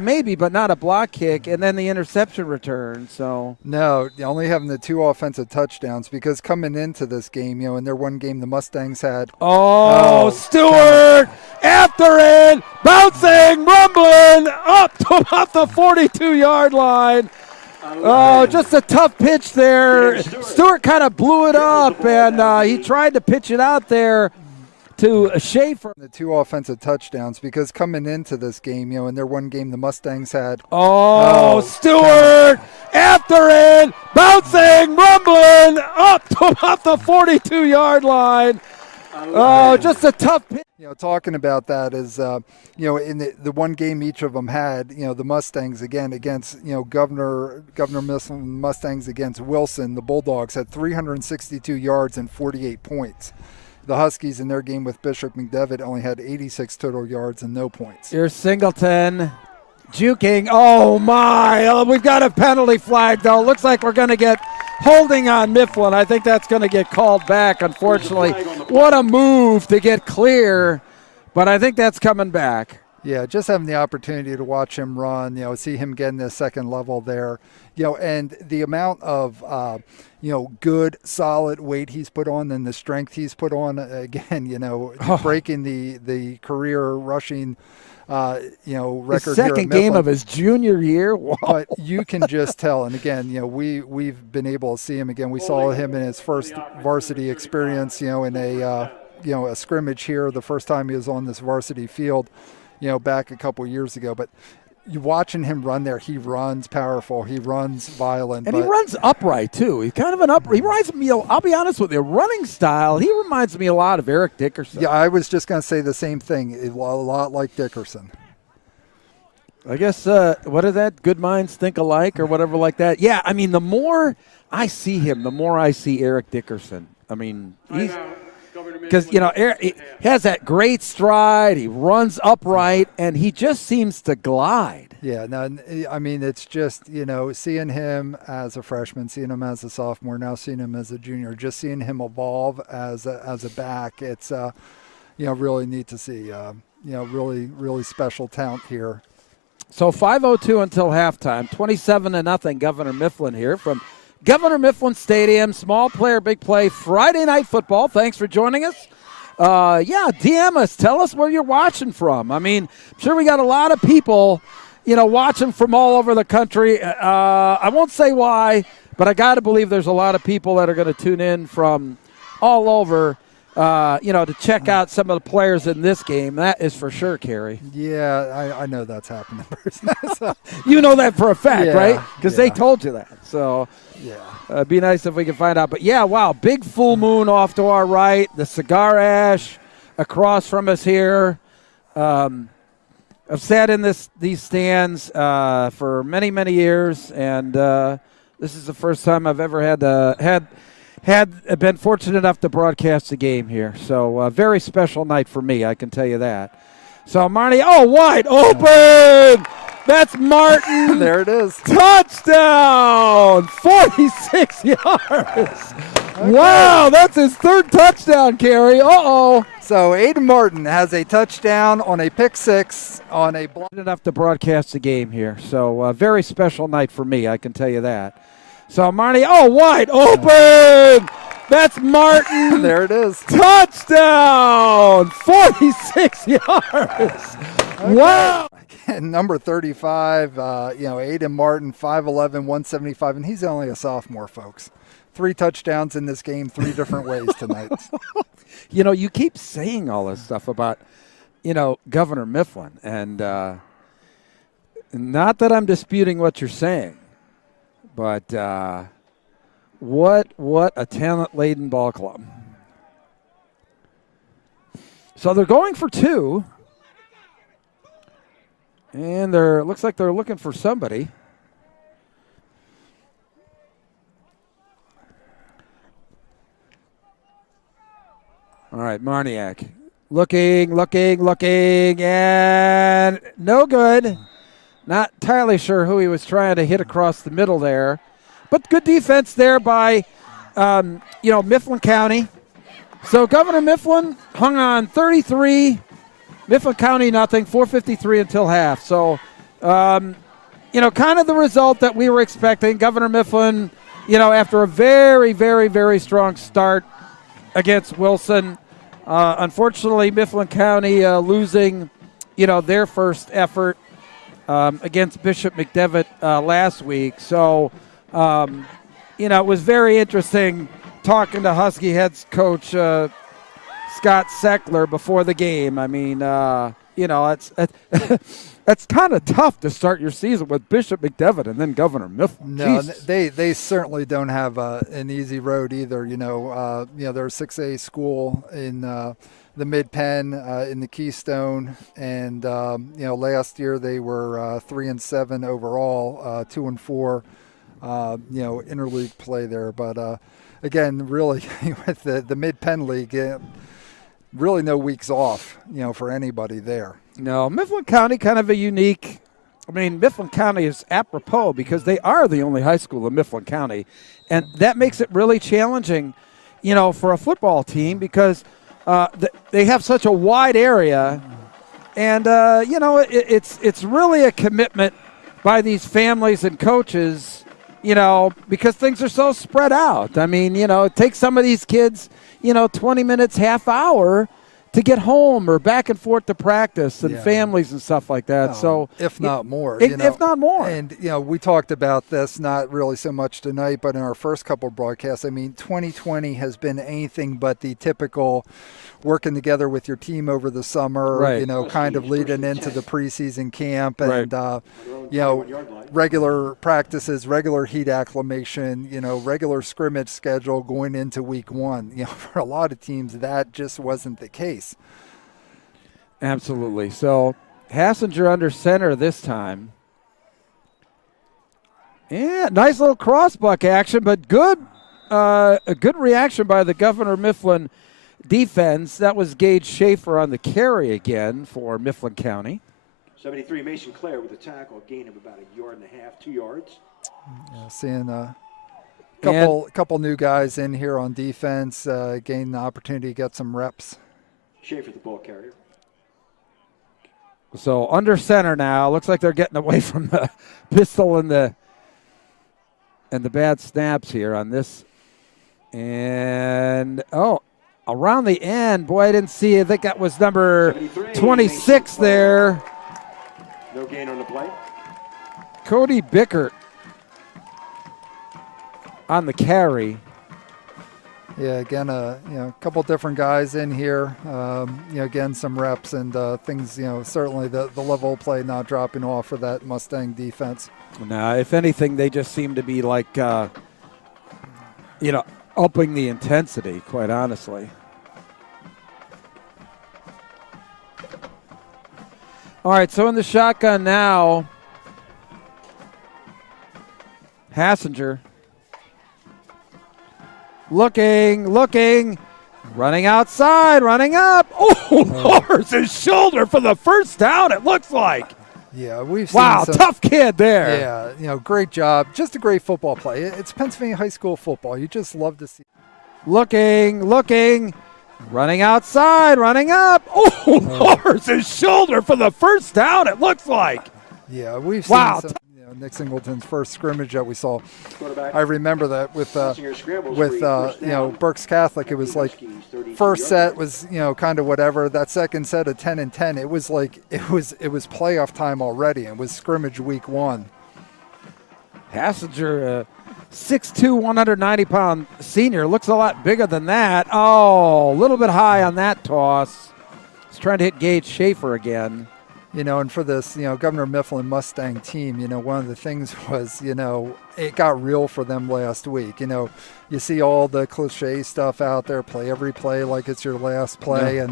maybe, but not a block kick, and then the interception return. So no, only having the 2 offensive touchdowns because coming into this game, in their one game, the Mustangs had. Stewart after it, bouncing, rumbling up to about the 42-yard line. Just a tough pitch there. Stewart kind of blew it up, and he tried to pitch it out there to Schaefer. The 2 offensive touchdowns because coming into this game, in their one game, the Mustangs had. Stewart after it, bouncing, rumbling up to about the 42-yard line. Just a tough pitch. Talking about that is, in the one game each of them had, the Mustangs again against, Governor Mifflin Mustangs against Wilson, the Bulldogs had 362 yards and 48 points. The Huskies in their game with Bishop McDevitt only had 86 total yards and no points. Here's Singleton juking. Oh, my. We've got a penalty flag, though. Looks like we're going to get holding on Mifflin. I think that's going to get called back, unfortunately. What a move to get clear, but I think that's coming back. Yeah, just having the opportunity to watch him run, see him get in the second level there, and the amount of, good, solid weight he's put on and the strength he's put on, again, breaking the career rushing, record the second here game of his junior year. Whoa. But you can just tell, and again, we've been able to see him again. We saw him in his first varsity experience, in a scrimmage here, the first time he was on this varsity field, back a couple years ago. But you watching him run there, he runs powerful, he runs violent. And he runs upright, too. He's kind of he reminds me, I'll be honest with you, running style, he reminds me a lot of Eric Dickerson. Yeah, I was just going to say the same thing, a lot like Dickerson. I guess, what is that, good minds think alike or whatever like that? Yeah, I mean, the more I see him, the more I see Eric Dickerson. I mean, he's... Because, Eric, he has that great stride, he runs upright, and he just seems to glide. Yeah, no, I mean, it's just, seeing him as a freshman, seeing him as a sophomore, now seeing him as a junior, just seeing him evolve as a back, it's, really neat to see. Really, really special talent here. So 5:02 until halftime, 27-0 Governor Mifflin here from Governor Mifflin Stadium. Small player, big play, Friday night football. Thanks for joining us. DM us. Tell us where you're watching from. I mean, I'm sure we got a lot of people, watching from all over the country. I won't say why, but I got to believe there's a lot of people that are going to tune in from all over, to check out some of the players in this game. That is for sure, Kerry. Yeah, I know that's happening. So. You know that for a fact, right? Because they yeah. told you that. So, yeah. It'd be nice if we could find out. But, yeah, wow, big full moon off to our right. The cigar ash across from us here. I've sat in these stands for many, many years, and this is the first time I've ever been fortunate enough to broadcast a game here. So a very special night for me, I can tell you that. So Marnie, wide open. That's Martin. There it is. Touchdown, 46 yards. Okay. Wow, that's his third touchdown, Kerry. Uh-oh. So Aiden Martin has a touchdown on a pick six on a block. Enough to broadcast a game here. So a very special night for me, I can tell you that. So Marnie, wide open. That's Martin. There it is. Touchdown, 46 yards. Okay. Wow. And number 35, Aiden Martin, 5'11", 175, and he's only a sophomore, folks. 3 touchdowns in this game, 3 different ways tonight. You keep saying all this stuff about, Governor Mifflin, and Not that I'm disputing what you're saying, but what a talent-laden ball club. So they're going for two, and looks like they're looking for somebody. All right, Marniak. Looking, and no good. Not entirely sure who he was trying to hit across the middle there. But good defense there by, Mifflin County. So Governor Mifflin hung on 33. Mifflin County nothing, 4:53 until half. So, kind of the result that we were expecting. Governor Mifflin, after a very, very, very strong start against Wilson. Unfortunately, Mifflin County losing, their first effort against Bishop McDevitt last week. So, it was very interesting talking to Husky heads coach Scott Seckler before the game. I mean, it's kind of tough to start your season with Bishop McDevitt and then Governor Mifflin. No, Jesus. they certainly don't have an easy road either. They're a 6A school in the Mid-Penn, in the Keystone, and last year they were 3-7 overall, 2-4, interleague play there. But again, really with the Mid-Penn League, really no weeks off, for anybody there. No, Mifflin County kind of a unique. Mifflin County is apropos because they are the only high school in Mifflin County, and that makes it really challenging, for a football team because they have such a wide area, and it's really a commitment by these families and coaches, because things are so spread out. It takes some of these kids, 20 minutes, half hour to get home or back and forth to practice and families and stuff like that. So if not more, if not more. And, we talked about this, not really so much tonight, but in our first couple of broadcasts, 2020 has been anything but the typical working together with your team over the summer, right. Kind of leading into the preseason camp and, right. Regular practices, regular heat acclimation, regular scrimmage schedule going into week one. For a lot of teams, that just wasn't the case. Absolutely. So Hassinger under center this time. Yeah, nice little crossbuck action, but a good reaction by the Governor Mifflin defense. That was Gage Schaefer on the carry again for Mifflin County. 73, Mason Clare with a tackle, gain of about 1.5 yards, 2 yards. Seeing a couple new guys in here on defense, gain the opportunity to get some reps. Schaefer, the ball carrier. So under center now. Looks like they're getting away from the pistol and the bad snaps here on this. And, around the end. Boy, I didn't see it. I think that was number 26 there. No gain on the play. Cody Bickert on the carry. Yeah, again, a couple different guys in here. Again, some reps and things. Certainly the level of play not dropping off for that Mustang defense. Now, if anything, they just seem to be like, upping the intensity. Quite honestly. All right, so in the shotgun now, Hassinger. Looking, running outside, running up. Lowers his shoulder for the first down, it looks like. Yeah, we've seen tough kid there. Yeah, great job. Just a great football play. It's Pennsylvania high school football. You just love to see. Looking, running outside, running up. Lowers his shoulder for the first down, it looks like. Yeah, we've seen some, Nick Singleton's first scrimmage that we saw. I remember that with Berks Catholic. It was like first set was kind of whatever. That second set of 10 and 10, it was like it was playoff time already. It was scrimmage week one. Hassinger, 6'2", 190-pound senior, looks a lot bigger than that. A little bit high on that toss. He's trying to hit Gage Schaefer again. And for this, Governor Mifflin Mustang team, one of the things was, it got real for them last week. You see all the cliche stuff out there, play every play like it's your last play. Yeah.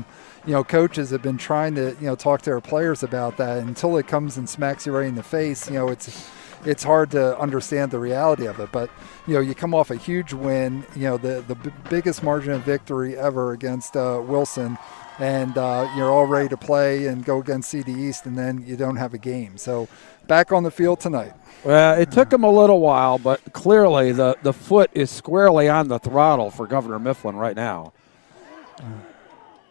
And, coaches have been trying to, talk to their players about that. Until it comes and smacks you right in the face, it's hard to understand the reality of it. But, you come off a huge win, the biggest margin of victory ever against Wilson. And you're all ready to play and go against CD East, and then you don't have a game. So back on the field tonight. Well, it took him a little while, but clearly the foot is squarely on the throttle for Governor Mifflin right now.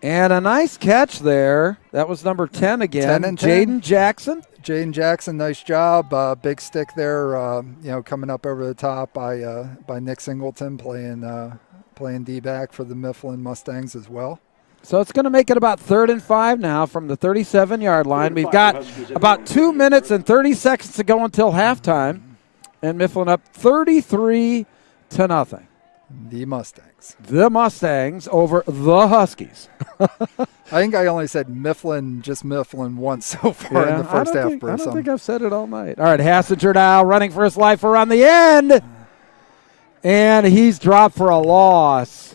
And a nice catch there. That was number 10 again. 10 and 10. Jaden Jackson. Jaden Jackson, nice job. Big stick there, coming up over the top by Nick Singleton, playing D-back for the Mifflin Mustangs as well. So it's going to make it about 3rd and 5 now from the 37-yard line. We've got about 2 minutes and 30 seconds to go until halftime. And Mifflin up 33-0. The Mustangs. The Mustangs over the Huskies. I think I only said Mifflin once so far in the first half. I don't think I've said it all night. All right, Hassinger now running for his life around the end. And he's dropped for a loss.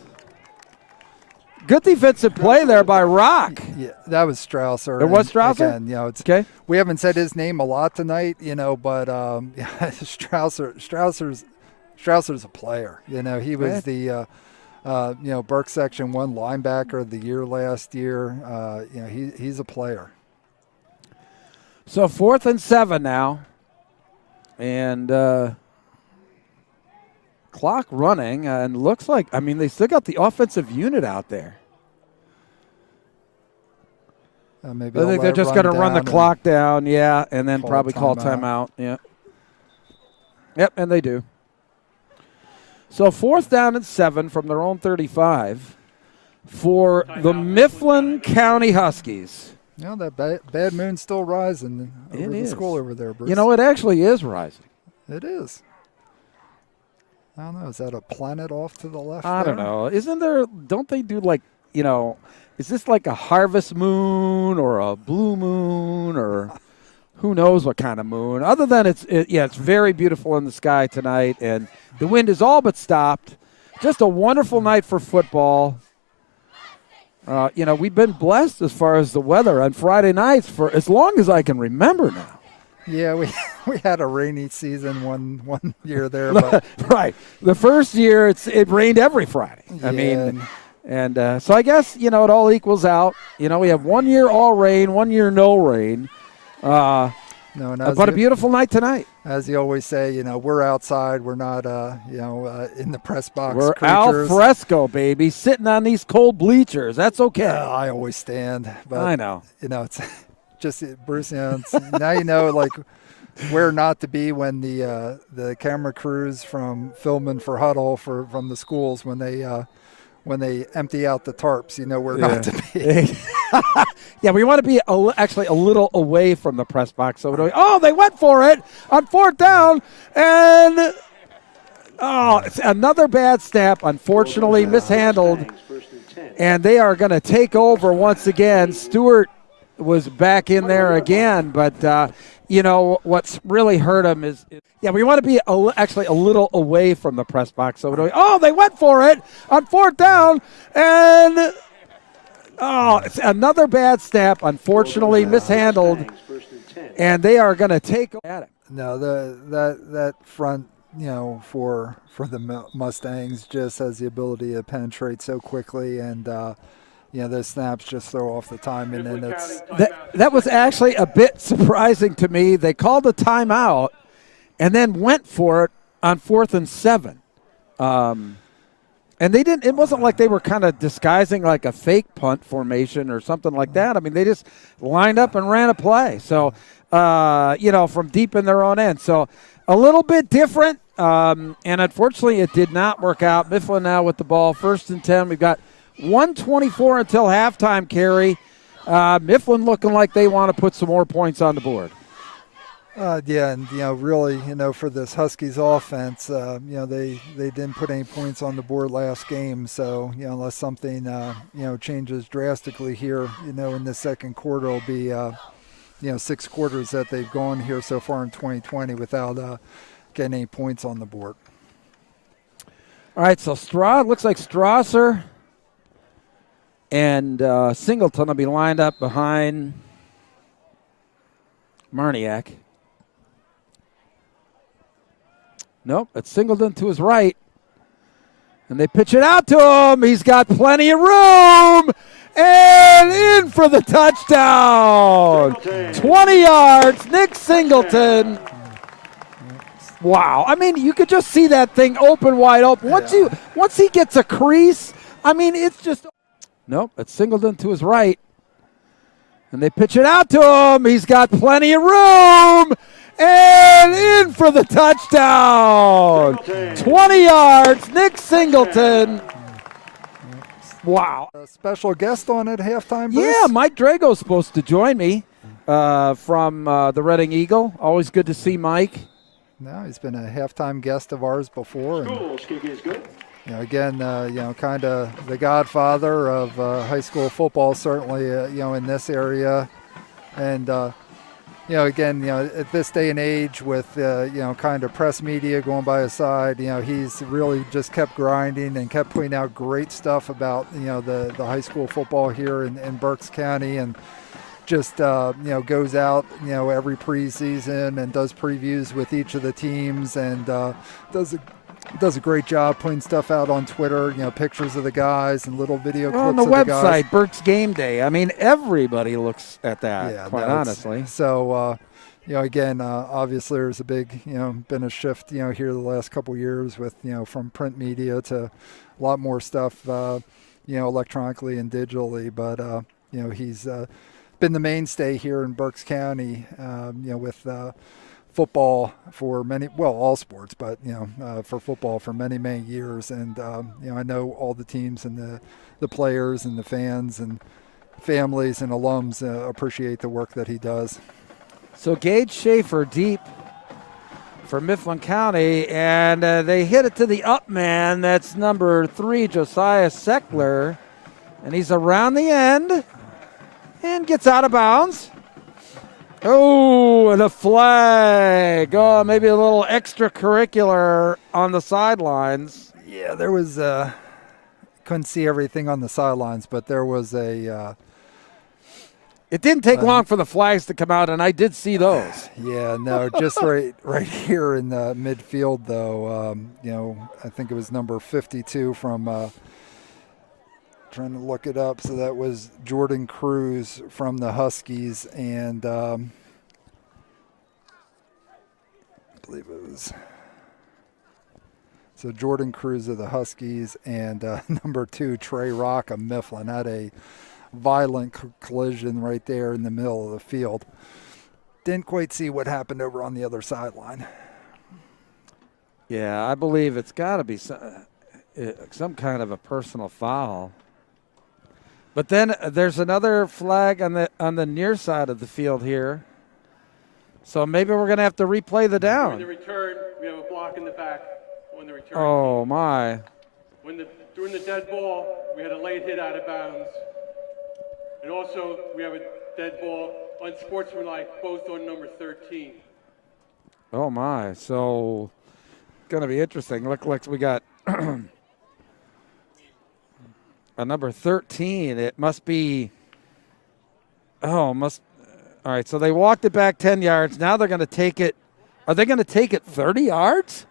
Good defensive play there by Rock. Yeah, that was Strausser. It was Strausser? Again, it's okay. We haven't said his name a lot tonight, but Strausser's a player. He was the Burke Section 1 linebacker of the year last year. He's a player. So 4th and 7 now, and clock running, and looks like, they still got the offensive unit out there. Maybe I think they're just going to run the clock down, and then probably call timeout. Yeah. Yep, and they do. So 4th down and 7 from their own 35 for the Mifflin County Huskies. That bad moon's still rising over the school over there, Bruce. It actually is rising. It is. I don't know. Is that a planet off to the left? I don't know. Don't they do is this like a harvest moon or a blue moon or who knows what kind of moon? Other than it's very beautiful in the sky tonight, and the wind is all but stopped. Just a wonderful night for football. We've been blessed as far as the weather on Friday nights for as long as I can remember now. Yeah, we had a rainy season one year there. But right. The first year it rained every Friday. Yeah. So I guess, it all equals out. We have 1 year all rain, 1 year no rain. But a beautiful night tonight. As you always say, we're outside. We're not, in the press box. We're creatures. al fresco, baby, sitting on these cold bleachers. That's okay. I always stand. But, I know. It's just, Bruce, now where not to be when the camera crews from filming for Huddle from the schools when they empty out the tarps, where not to be. Yeah, we want to be actually a little away from the press box. So they went for it on 4th down, and it's another bad snap, unfortunately mishandled, and they are going to take over once again. Stewart was back in there again, but what's really hurt him is we want to be actually a little away from the press box. So they went for it on 4th down, and it's another bad snap, unfortunately mishandled, and they are going to take at it. No, that front, for the Mustangs just has the ability to penetrate so quickly, and those snaps just throw off the time, and then it's that was actually a bit surprising to me. They called a timeout and then went for it on 4th and 7. And they didn't. It wasn't like they were kind of disguising like a fake punt formation or something like that. They just lined up and ran a play. So, from deep in their own end. So, a little bit different. And unfortunately, it did not work out. Mifflin now with the ball, 1st and 10. We've got 1:24 until halftime. Carey, Mifflin looking like they want to put some more points on the board. And really, for this Huskies offense, they didn't put any points on the board last game. So, unless something, changes drastically here, in the second quarter, it'll be 6 quarters that they've gone here so far in 2020 without getting any points on the board. All right, so looks like Strasser and Singleton will be lined up behind Marniak. Nope, it's Singleton to his right. And they pitch it out to him. He's got plenty of room. And in for the touchdown. 20 yards, Nick Singleton. Wow. I mean, you could just see that thing wide open. Once he gets a crease, I mean, it's just. Nope, it's Singleton to his right. And they pitch it out to him. He's got plenty of room. And in for the touchdown. 20 yards, Nick Singleton. Wow. A special guest on at halftime, Bruce? Yeah, Mike Drago's supposed to join me from the Reading Eagle. Always good to see Mike. No, he's been a halftime guest of ours before. And, again, kind of the godfather of high school football, certainly, in this area. And, again, at this day and age with, kind of press media going by his side, he's really just kept grinding and kept putting out great stuff about, the high school football here in Berks County, and just, goes out, every preseason and does previews with each of the teams, and does a great job putting stuff out on Twitter, pictures of the guys and little video clips on the of website, the guys. Berks Game Day. I mean, everybody looks at that, quite honestly. So, again, obviously there's a big, been a shift, here the last couple of years with, from print media to a lot more stuff, electronically and digitally. But, he's been the mainstay here in Berks County, with football for all sports, but, for football for many, many years. And, I know all the teams and the players and the fans and families and alums appreciate the work that he does. So Gage Schaefer deep for Mifflin County, and they hit it to the up man. That's number 3, Josiah Seckler, and he's around the end and gets out of bounds. Oh, and a flag. Oh, maybe a little extracurricular on the sidelines. Yeah, there was couldn't see everything on the sidelines, but there was a it didn't take long for the flags to come out, and I did see those. Yeah, no, just right here in the midfield, though. I think it was number 52 from trying to look it up. So that was Jordan Cruz from the Huskies, and I believe it was. So Jordan Cruz of the Huskies and number 2, Trey Rock of Mifflin had a violent collision right there in the middle of the field. Didn't quite see what happened over on the other sideline. Yeah, I believe it's got to be some kind of a personal foul. But then there's another flag on the near side of the field here. So maybe we're going to have to replay the down. During the return, we have a block in the back on the return. Oh, my. During the dead ball, we had a late hit out of bounds. And also, we have a dead ball unsportsmanlike, both on number 13. Oh, my. So, going to be interesting. Look like we got a number 13. It must be – all right, so they walked it back 10 yards. Now they're going to take it – are they going to take it 30 yards?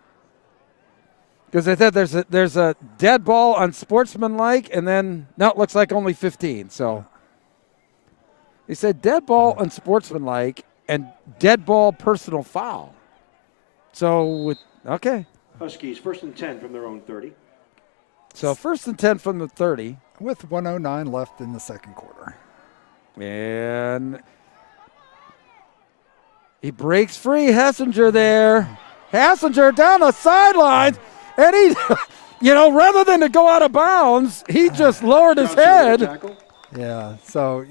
Because they said there's a dead ball unsportsmanlike, and then – no, it looks like only 15. So they said dead ball unsportsmanlike and dead ball personal foul. So, okay. Huskies, 1st and 10 from their own 30. So 1st and 10 from the 30. With 1:09 left in the second quarter. And he breaks free. Hessinger there. Hessinger down the sidelines. And he, rather than to go out of bounds, he just lowered his head. Yeah, so,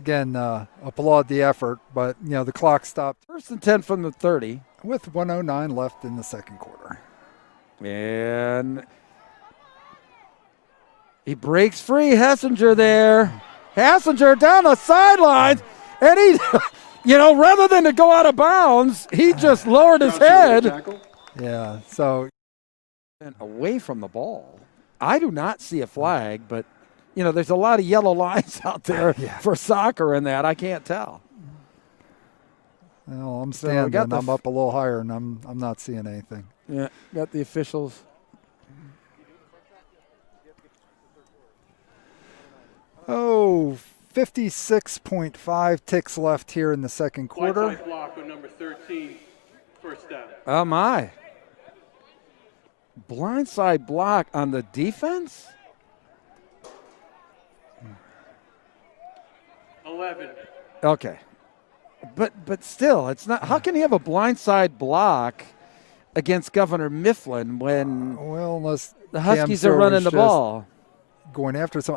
again, applaud the effort, but, the clock stopped. 1st and 10 from the 30. With 1:09 left in the second quarter. And he breaks free. Hessinger there. Hassinger down the sidelines, and he, rather than to go out of bounds, he just lowered his head. Yeah, so. And away from the ball. I do not see a flag, but, there's a lot of yellow lines out there for soccer in that. I can't tell. Well, I'm standing. I'm up a little higher, and I'm not seeing anything. Yeah, got the officials. Oh, 56.5 ticks left here in the second quarter. Blindside block on number 13, first down. Oh, my. Blindside block on the defense? 11. Okay. But still, it's not. How can you have a blindside block against Governor Mifflin when unless the Huskies are running the ball? Going after some,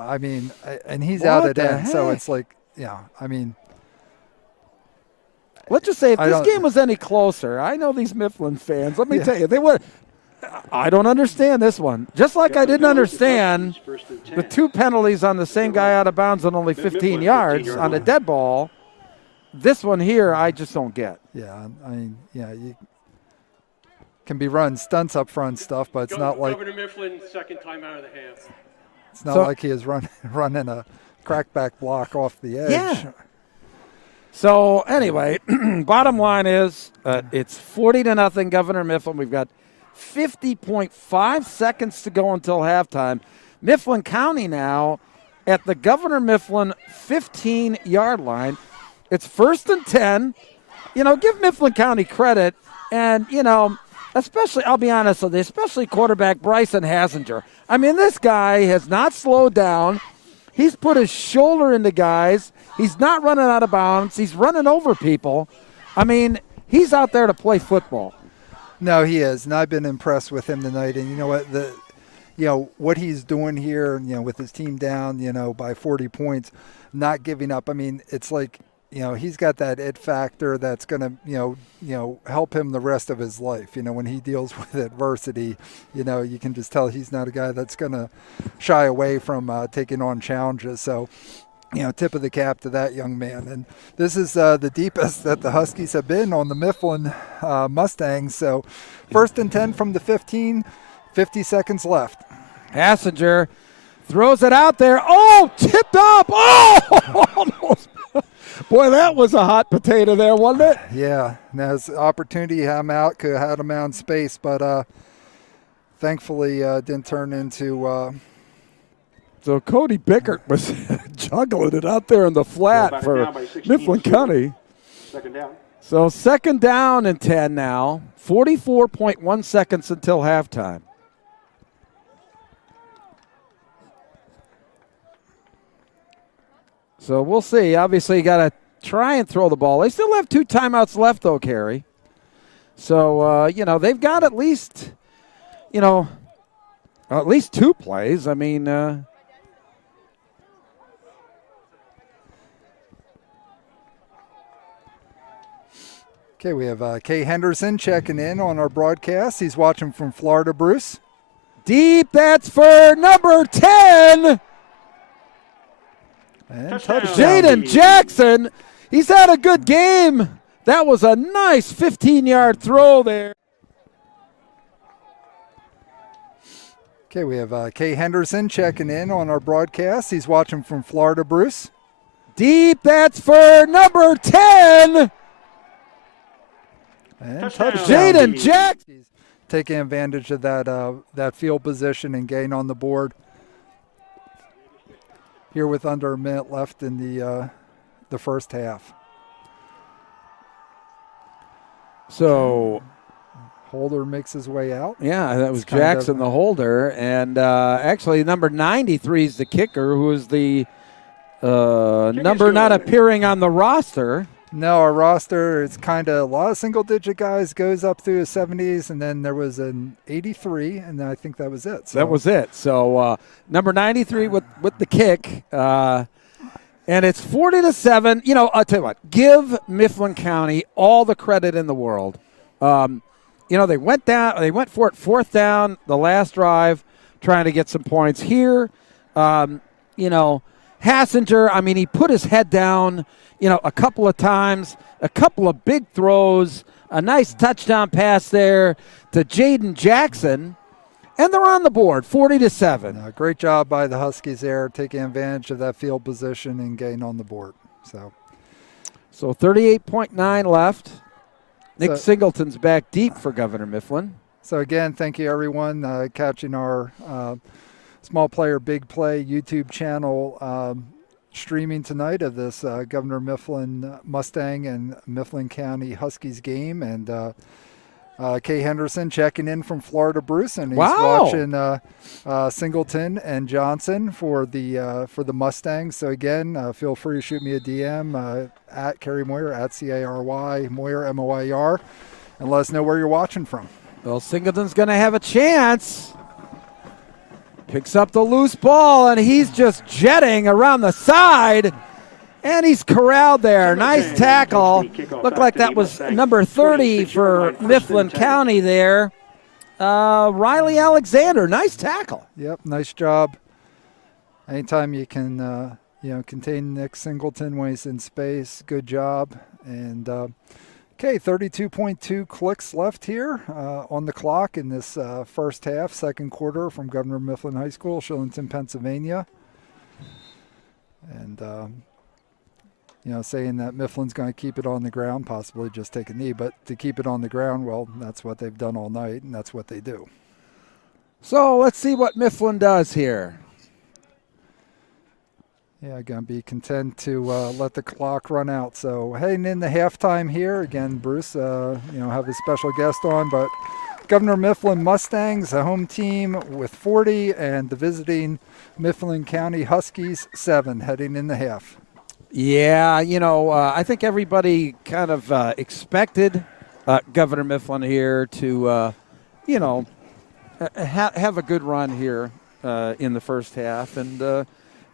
and he's out at end, so it's like, let's just say if this game was any closer, I know these Mifflin fans. Let me tell you, they would. I don't understand this one. Just like I didn't understand the 2 penalties on the same guy out of bounds on only 15 yards on a dead ball. This one here, I just don't get. Yeah, you can be running stunts up front stuff, but it's not like Governor Mifflin, second time out of the half. It's not like he is running a crackback block off the edge. Yeah. So anyway, bottom line is it's 40-0 Governor Mifflin. We've got 50.5 seconds to go until halftime. Mifflin County now at the Governor Mifflin 15-yard line. It's 1st and 10. Give Mifflin County credit. And, especially, I'll be honest with you, especially quarterback Bryson Hassinger. This guy has not slowed down. He's put his shoulder into guys. He's not running out of bounds. He's running over people. He's out there to play football. No, he is, and I've been impressed with him tonight. And you know what, what he's doing here, with his team down, by 40 points, not giving up. It's like, he's got that it factor that's going to, help him the rest of his life. When he deals with adversity, you can just tell he's not a guy that's going to shy away from taking on challenges. So, tip of the cap to that young man. And this is the deepest that the Huskies have been on the Mifflin Mustangs. So 1st and 10 from the 15, 50 seconds left. Hassinger throws it out there. Oh, tipped up. Oh, almost. Boy, that was a hot potato there, wasn't it? Yeah. There's opportunity. Could have had him out in space, but thankfully didn't turn into. So Cody Bickert was juggling it out there in the flat for Mifflin County. Second down. So 2nd down and 10 now. 44.1 seconds until halftime. So we'll see. Obviously, you got to try and throw the ball. They still have 2 timeouts left, though, Kerry. So, they've got at least, at least 2 plays. Okay, we have Kay Henderson checking in on our broadcast. He's watching from Florida, Bruce. Deep, that's for number 10. And Jaden Jackson. He's had a good game. That was a nice 15-yard throw there. Okay, we have Kay Henderson checking in on our broadcast. He's watching from Florida, Bruce. Deep, that's for number 10. And Jaden Jackson. Taking advantage of that field position and gain on the board. Here with under a minute left in the first half. So Holder makes his way out. Yeah, that was Jackson, the holder. And actually, number 93 is the kicker, who is the number not appearing on the roster. No, our roster is kind of a lot of single-digit guys, goes up through the 70s, and then there was an 83, and I think that was it. So. That was it. So number 93 with the kick, and it's 40-7. I'll tell you what, give Mifflin County all the credit in the world. They went for it 4th down, the last drive, trying to get some points here. Hassinger, I mean, he put his head down, a couple of times, a couple of big throws, a nice touchdown pass there to Jaden Jackson, and they're on the board, 40-7. Great job by the Huskies there, taking advantage of that field position and getting on the board. So 38.9 left. Nick Singleton's back deep for Governor Mifflin. So again, thank you everyone catching our Small Player Big Play YouTube channel streaming tonight of this Governor Mifflin Mustang and Mifflin County Huskies game. And Kay Henderson checking in from Florida Bruce, and he's watching Singleton and Johnson for the Mustangs. So again, feel free to shoot me a DM at Kerry Moyer, at CARY Moyer MOIR, and let us know where you're watching from. Well, Singleton's going to have a chance. Picks up the loose ball, and he's just jetting around the side. And he's corralled there. Nice tackle. Looked like that was number 30 for Mifflin County there. Riley Alexander, nice tackle. Yep, nice job. Anytime you can, contain Nick Singleton when he's in space, good job. And, 32.2 clicks left here on the clock in this first half, second quarter from Governor Mifflin High School, Shillington, Pennsylvania. And, saying that Mifflin's going to keep it on the ground, possibly just take a knee, but to keep it on the ground, well, that's what they've done all night, and that's what they do. So let's see what Mifflin does here. Yeah, going to be content to let the clock run out. So heading into halftime here, again, Bruce, have a special guest on, but Governor Mifflin Mustangs, a home team with 40, and the visiting Mifflin County Huskies 7 heading in the half. Yeah, I think everybody kind of expected Governor Mifflin here to, have a good run here in the first half. And,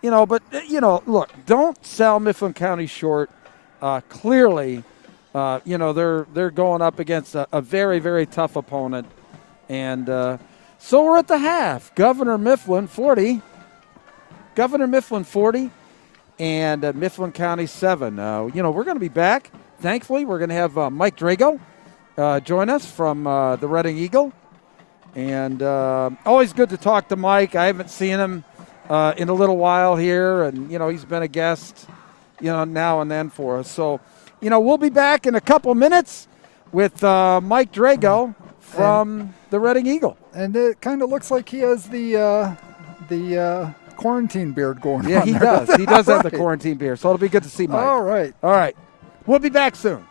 look, don't sell Mifflin County short. Clearly, they're going up against a very, very tough opponent. And so we're at the half. Governor Mifflin 40. And Mifflin County 7. We're going to be back. Thankfully, we're going to have Mike Drago join us from the Reading Eagle. And always good to talk to Mike. I haven't seen him in a little while here. And, he's been a guest, now and then for us. So, we'll be back in a couple minutes with Mike Drago from the Reading Eagle. And it kind of looks like he has the quarantine beard going on. Yeah, he does. He does have the quarantine beard, so it'll be good to see Mike. All right. We'll be back soon.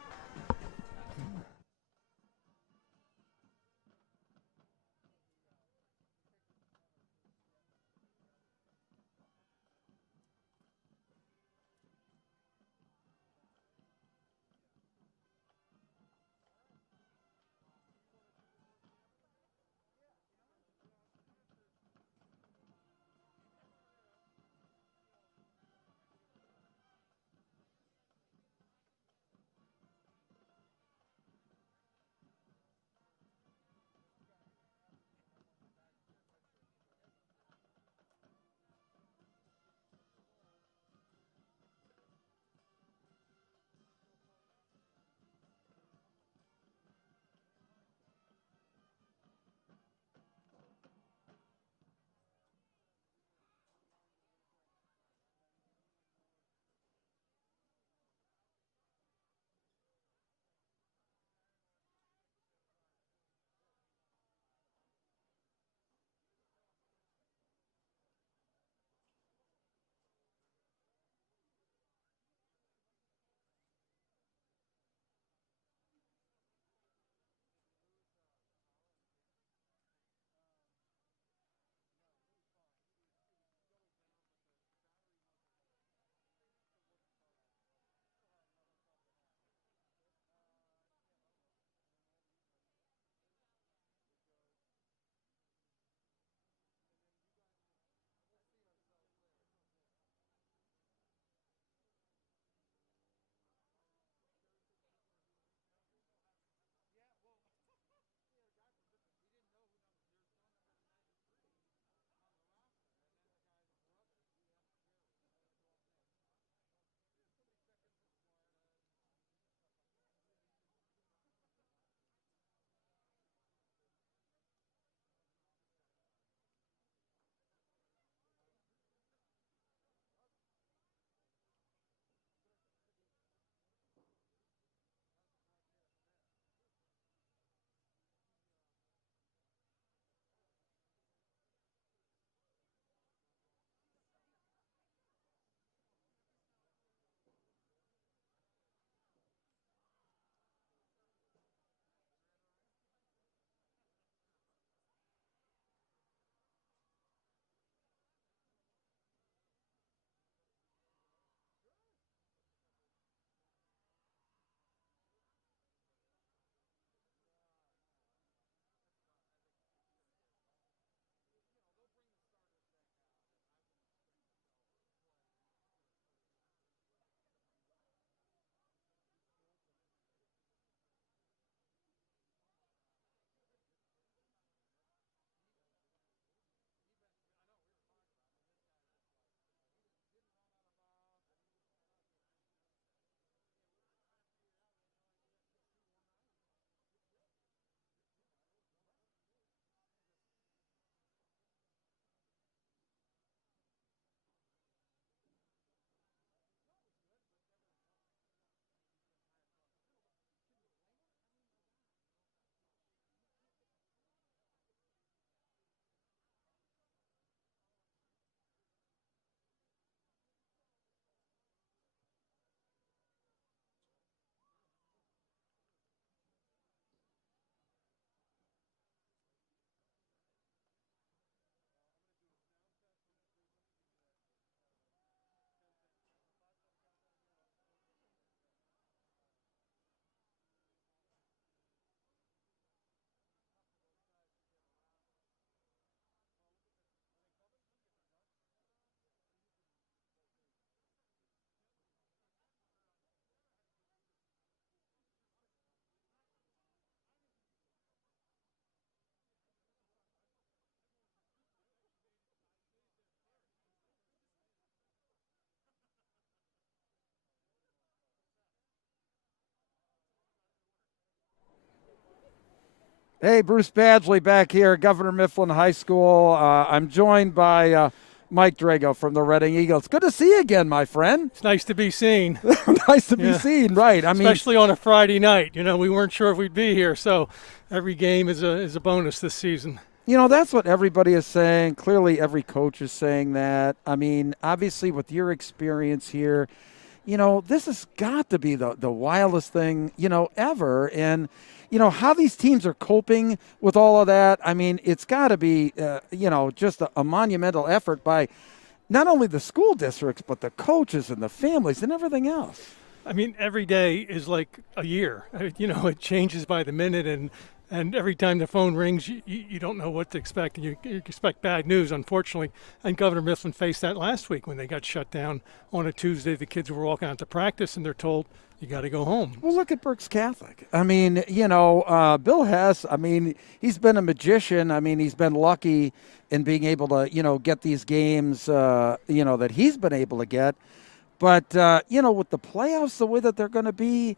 Hey, Bruce Badgley back here, Governor Mifflin High School. I'm joined by Mike Drago from the Reading Eagles. Good to see you again, my friend. It's nice to be seen. Nice to be seen, right? I mean, especially on a Friday night. You know, we weren't sure if we'd be here, so every game is a bonus this season. You know, that's what everybody is saying. Clearly, every coach is saying that. I mean, obviously, with your experience here, you know, this has got to be the wildest thing, you know, ever. And you know, how these teams are coping with all of that, I mean, it's got to be, you know, just a monumental effort by not only the school districts, but the coaches and the families and everything else. I mean, every day is like a year. You know, it changes by the minute, and every time the phone rings, you don't know what to expect. You expect bad news, unfortunately. And Governor Mifflin faced that last week when they got shut down on a Tuesday. The kids were walking out to practice, and they're told, you got to go home. Well, look at Berks Catholic. I mean, you know, Bill Hess, I mean, he's been a magician. I mean, he's been lucky in being able to, you know, get these games, you know, that he's been able to get. But, you know, with the playoffs, the way that they're going to be,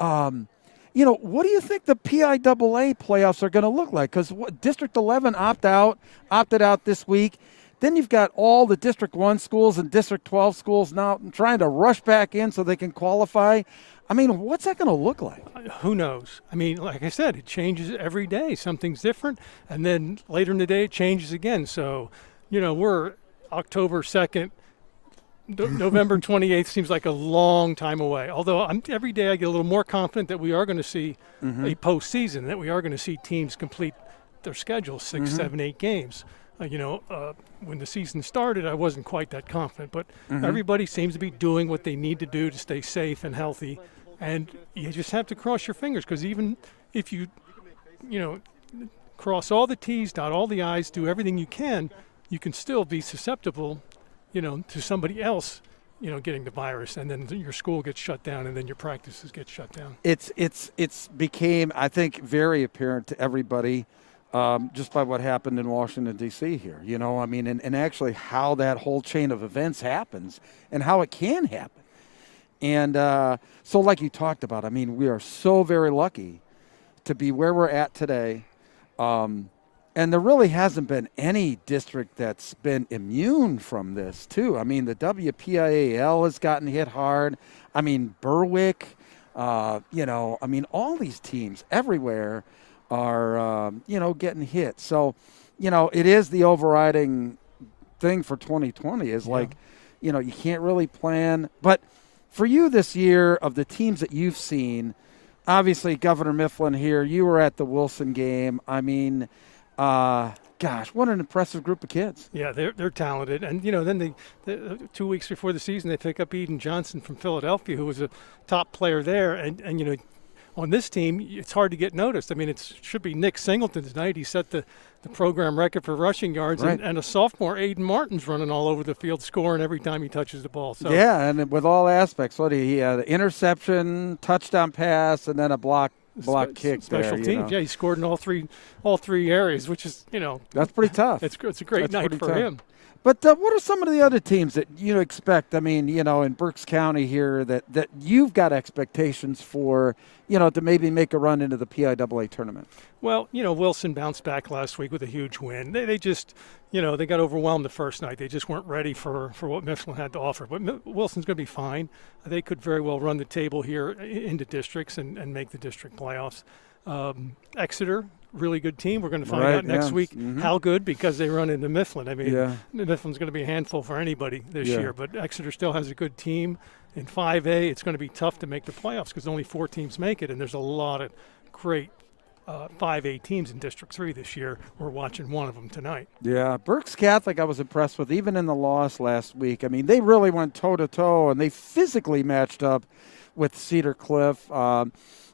you know, what do you think the PIAA playoffs are going to look like? Because District 11 opted out this week. Then you've got all the District 1 schools and District 12 schools now trying to rush back in so they can qualify. I mean, what's that going to look like? Who knows? I mean, like I said, it changes every day. Something's different. And then later in the day, it changes again. So, you know, we're October 2nd. November 28th seems like a long time away. Although every day I get a little more confident that we are going to see a postseason, that we are going to see teams complete their schedule, 6, 7, 8 games. You know, when the season started, I wasn't quite that confident, but everybody seems to be doing what they need to do to stay safe and healthy. And you just have to cross your fingers, because even if you know, cross all the T's, dot all the I's, do everything you can still be susceptible, you know, to somebody else, you know, getting the virus, and then your school gets shut down, and then your practices get shut down. It's became, I think, very apparent to everybody. Just by what happened in Washington, D.C. here, you know, I mean, and actually how that whole chain of events happens and how it can happen. And so like you talked about, I mean, we are so very lucky to be where we're at today. And there really hasn't been any district that's been immune from this, too. I mean, the WPIAL has gotten hit hard. I mean, Berwick, you know, I mean, all these teams everywhere are, you know, getting hit. So, you know, it is the overriding thing for 2020 is like, you know, you can't really plan. But for you this year, of the teams that you've seen, obviously Governor Mifflin here, you were at the Wilson game. I mean, gosh, what an impressive group of kids. Yeah, they're talented. And, you know, then 2 weeks before the season, they pick up Eden Johnson from Philadelphia, who was a top player there. And you know, on this team, it's hard to get noticed. I mean, it should be Nick Singleton tonight. He set the program record for rushing yards, right. and a sophomore, Aiden Martin's running all over the field, scoring every time he touches the ball. So yeah, and with all aspects, he had an interception, touchdown pass, and then a block kick. Special there, teams, you know. yeah, he scored in all three areas, which is, you know, that's pretty tough. It's a great night for him. But what are some of the other teams that you expect? I mean, you know, in Berks County here that you've got expectations for, you know, to maybe make a run into the PIAA tournament. Well, you know, Wilson bounced back last week with a huge win. They just, you know, they got overwhelmed the first night. They just weren't ready for what Mifflin had to offer. But Wilson's going to be fine. They could very well run the table here into districts and make the district playoffs. Exeter, really good team. We're going to find out next week how good, because they run into Mifflin. I mean, Mifflin's going to be a handful for anybody this year, but Exeter still has a good team. In 5A, it's going to be tough to make the playoffs because only 4 teams make it, and there's a lot of great 5A teams in District 3 this year. We're watching one of them tonight. Yeah, Berks Catholic I was impressed with, even in the loss last week. I mean, they really went toe-to-toe, and they physically matched up with Cedar Cliff.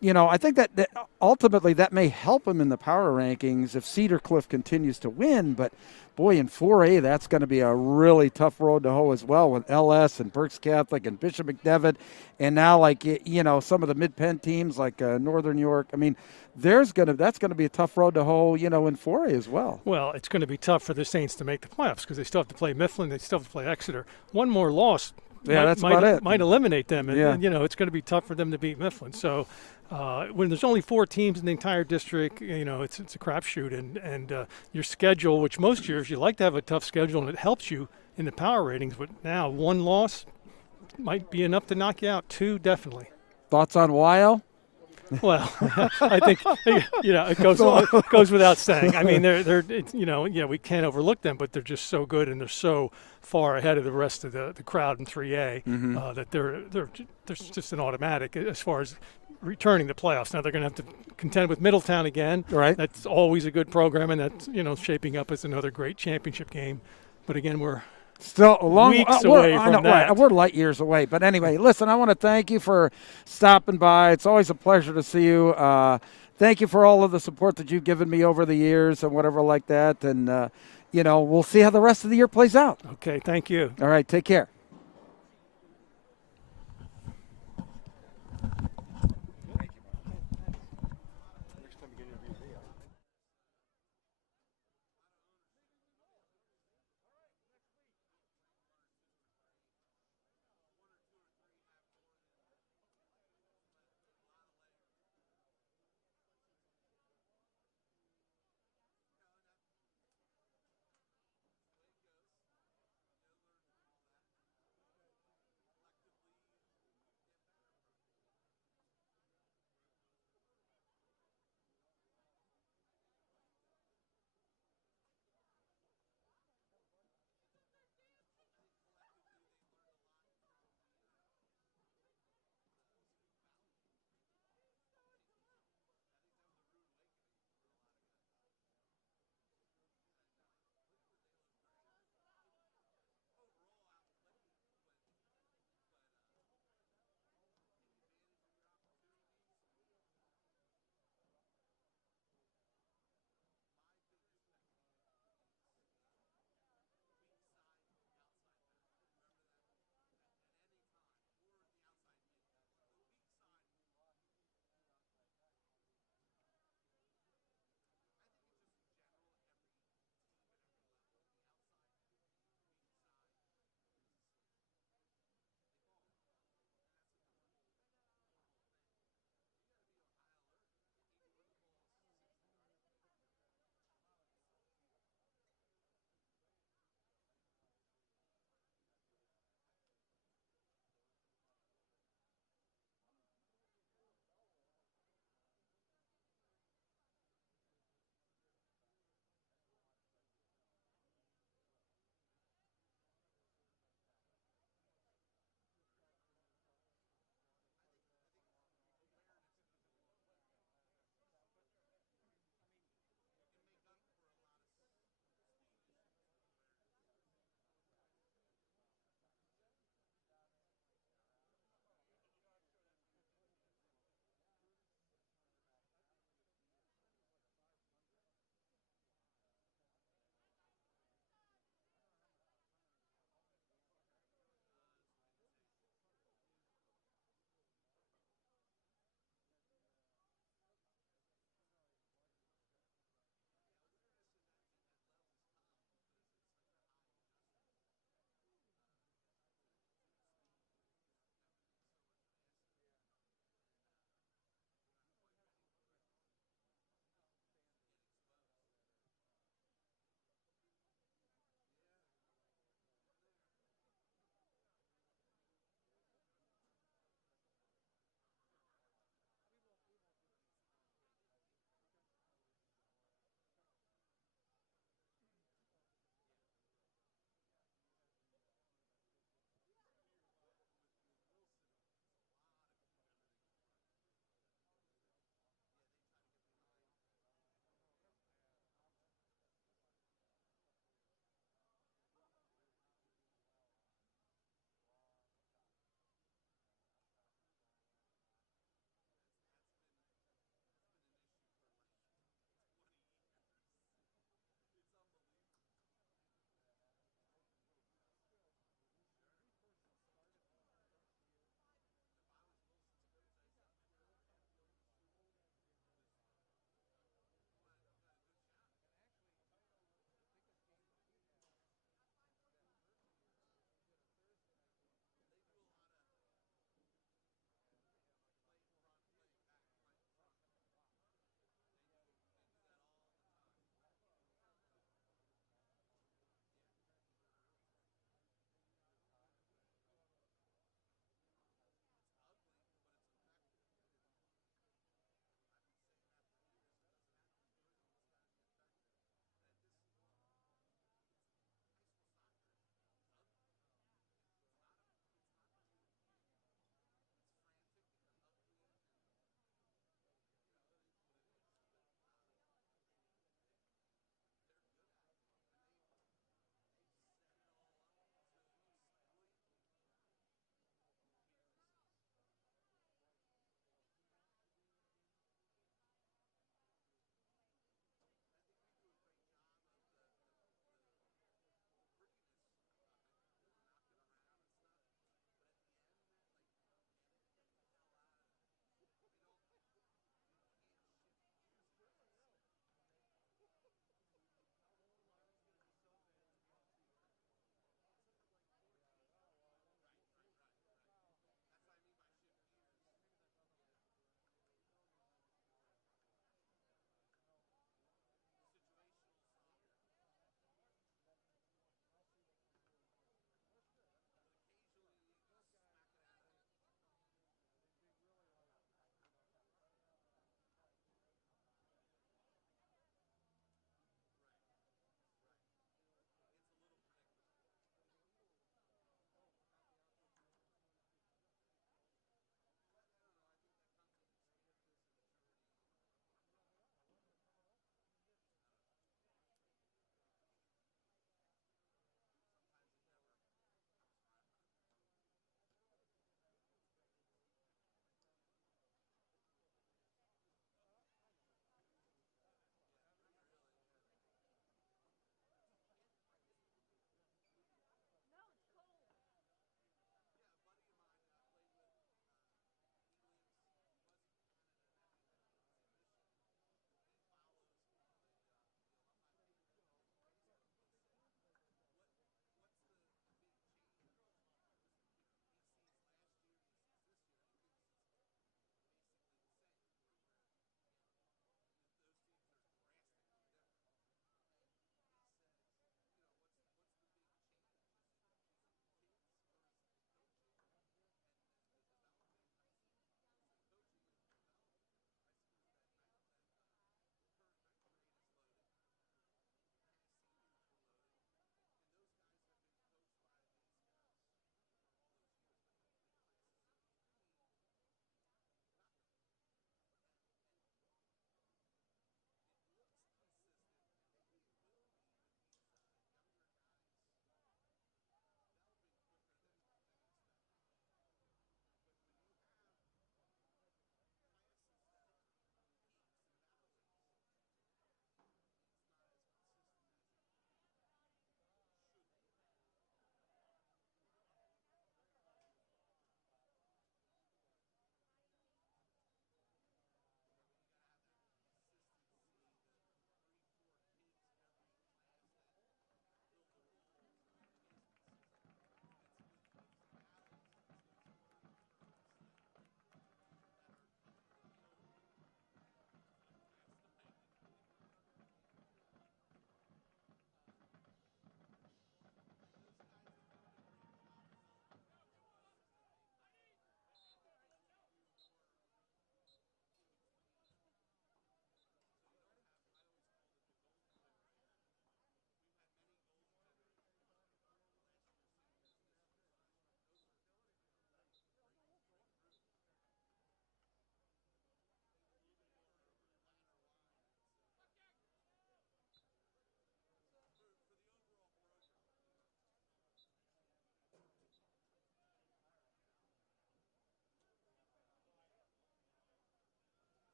You know, I think that ultimately that may help them in the power rankings if Cedar Cliff continues to win. But, boy, in 4A, that's going to be a really tough road to hoe as well with LS and Berks Catholic and Bishop McDevitt. And now, like, you know, some of the mid-pen teams like Northern York. I mean, that's going to be a tough road to hoe, you know, in 4A as well. Well, it's going to be tough for the Saints to make the playoffs because they still have to play Mifflin. They still have to play Exeter. One more loss that's about it. Might eliminate them. And, you know, it's going to be tough for them to beat Mifflin. So, When there's only 4 teams in the entire district, it's a crapshoot, and your schedule, which most years you like to have a tough schedule, and it helps you in the power ratings. But now 1 loss might be enough to knock you out. 2 definitely. Thoughts on Weil? Well, I think it goes without saying. I mean, we can't overlook them, but they're just so good, and they're so far ahead of the rest of the crowd in 3A that they're just an automatic as far as returning the playoffs. Now they're going to have to contend with Middletown again. Right. That's always a good program, and that's shaping up as another great championship game. But again, we're still a long weeks away from that. We're light years away. But anyway, listen, I want to thank you for stopping by. It's always a pleasure to see you. Thank you for all of the support that you've given me over the years and whatever like that. And, we'll see how the rest of the year plays out. Okay, thank you. All right, take care.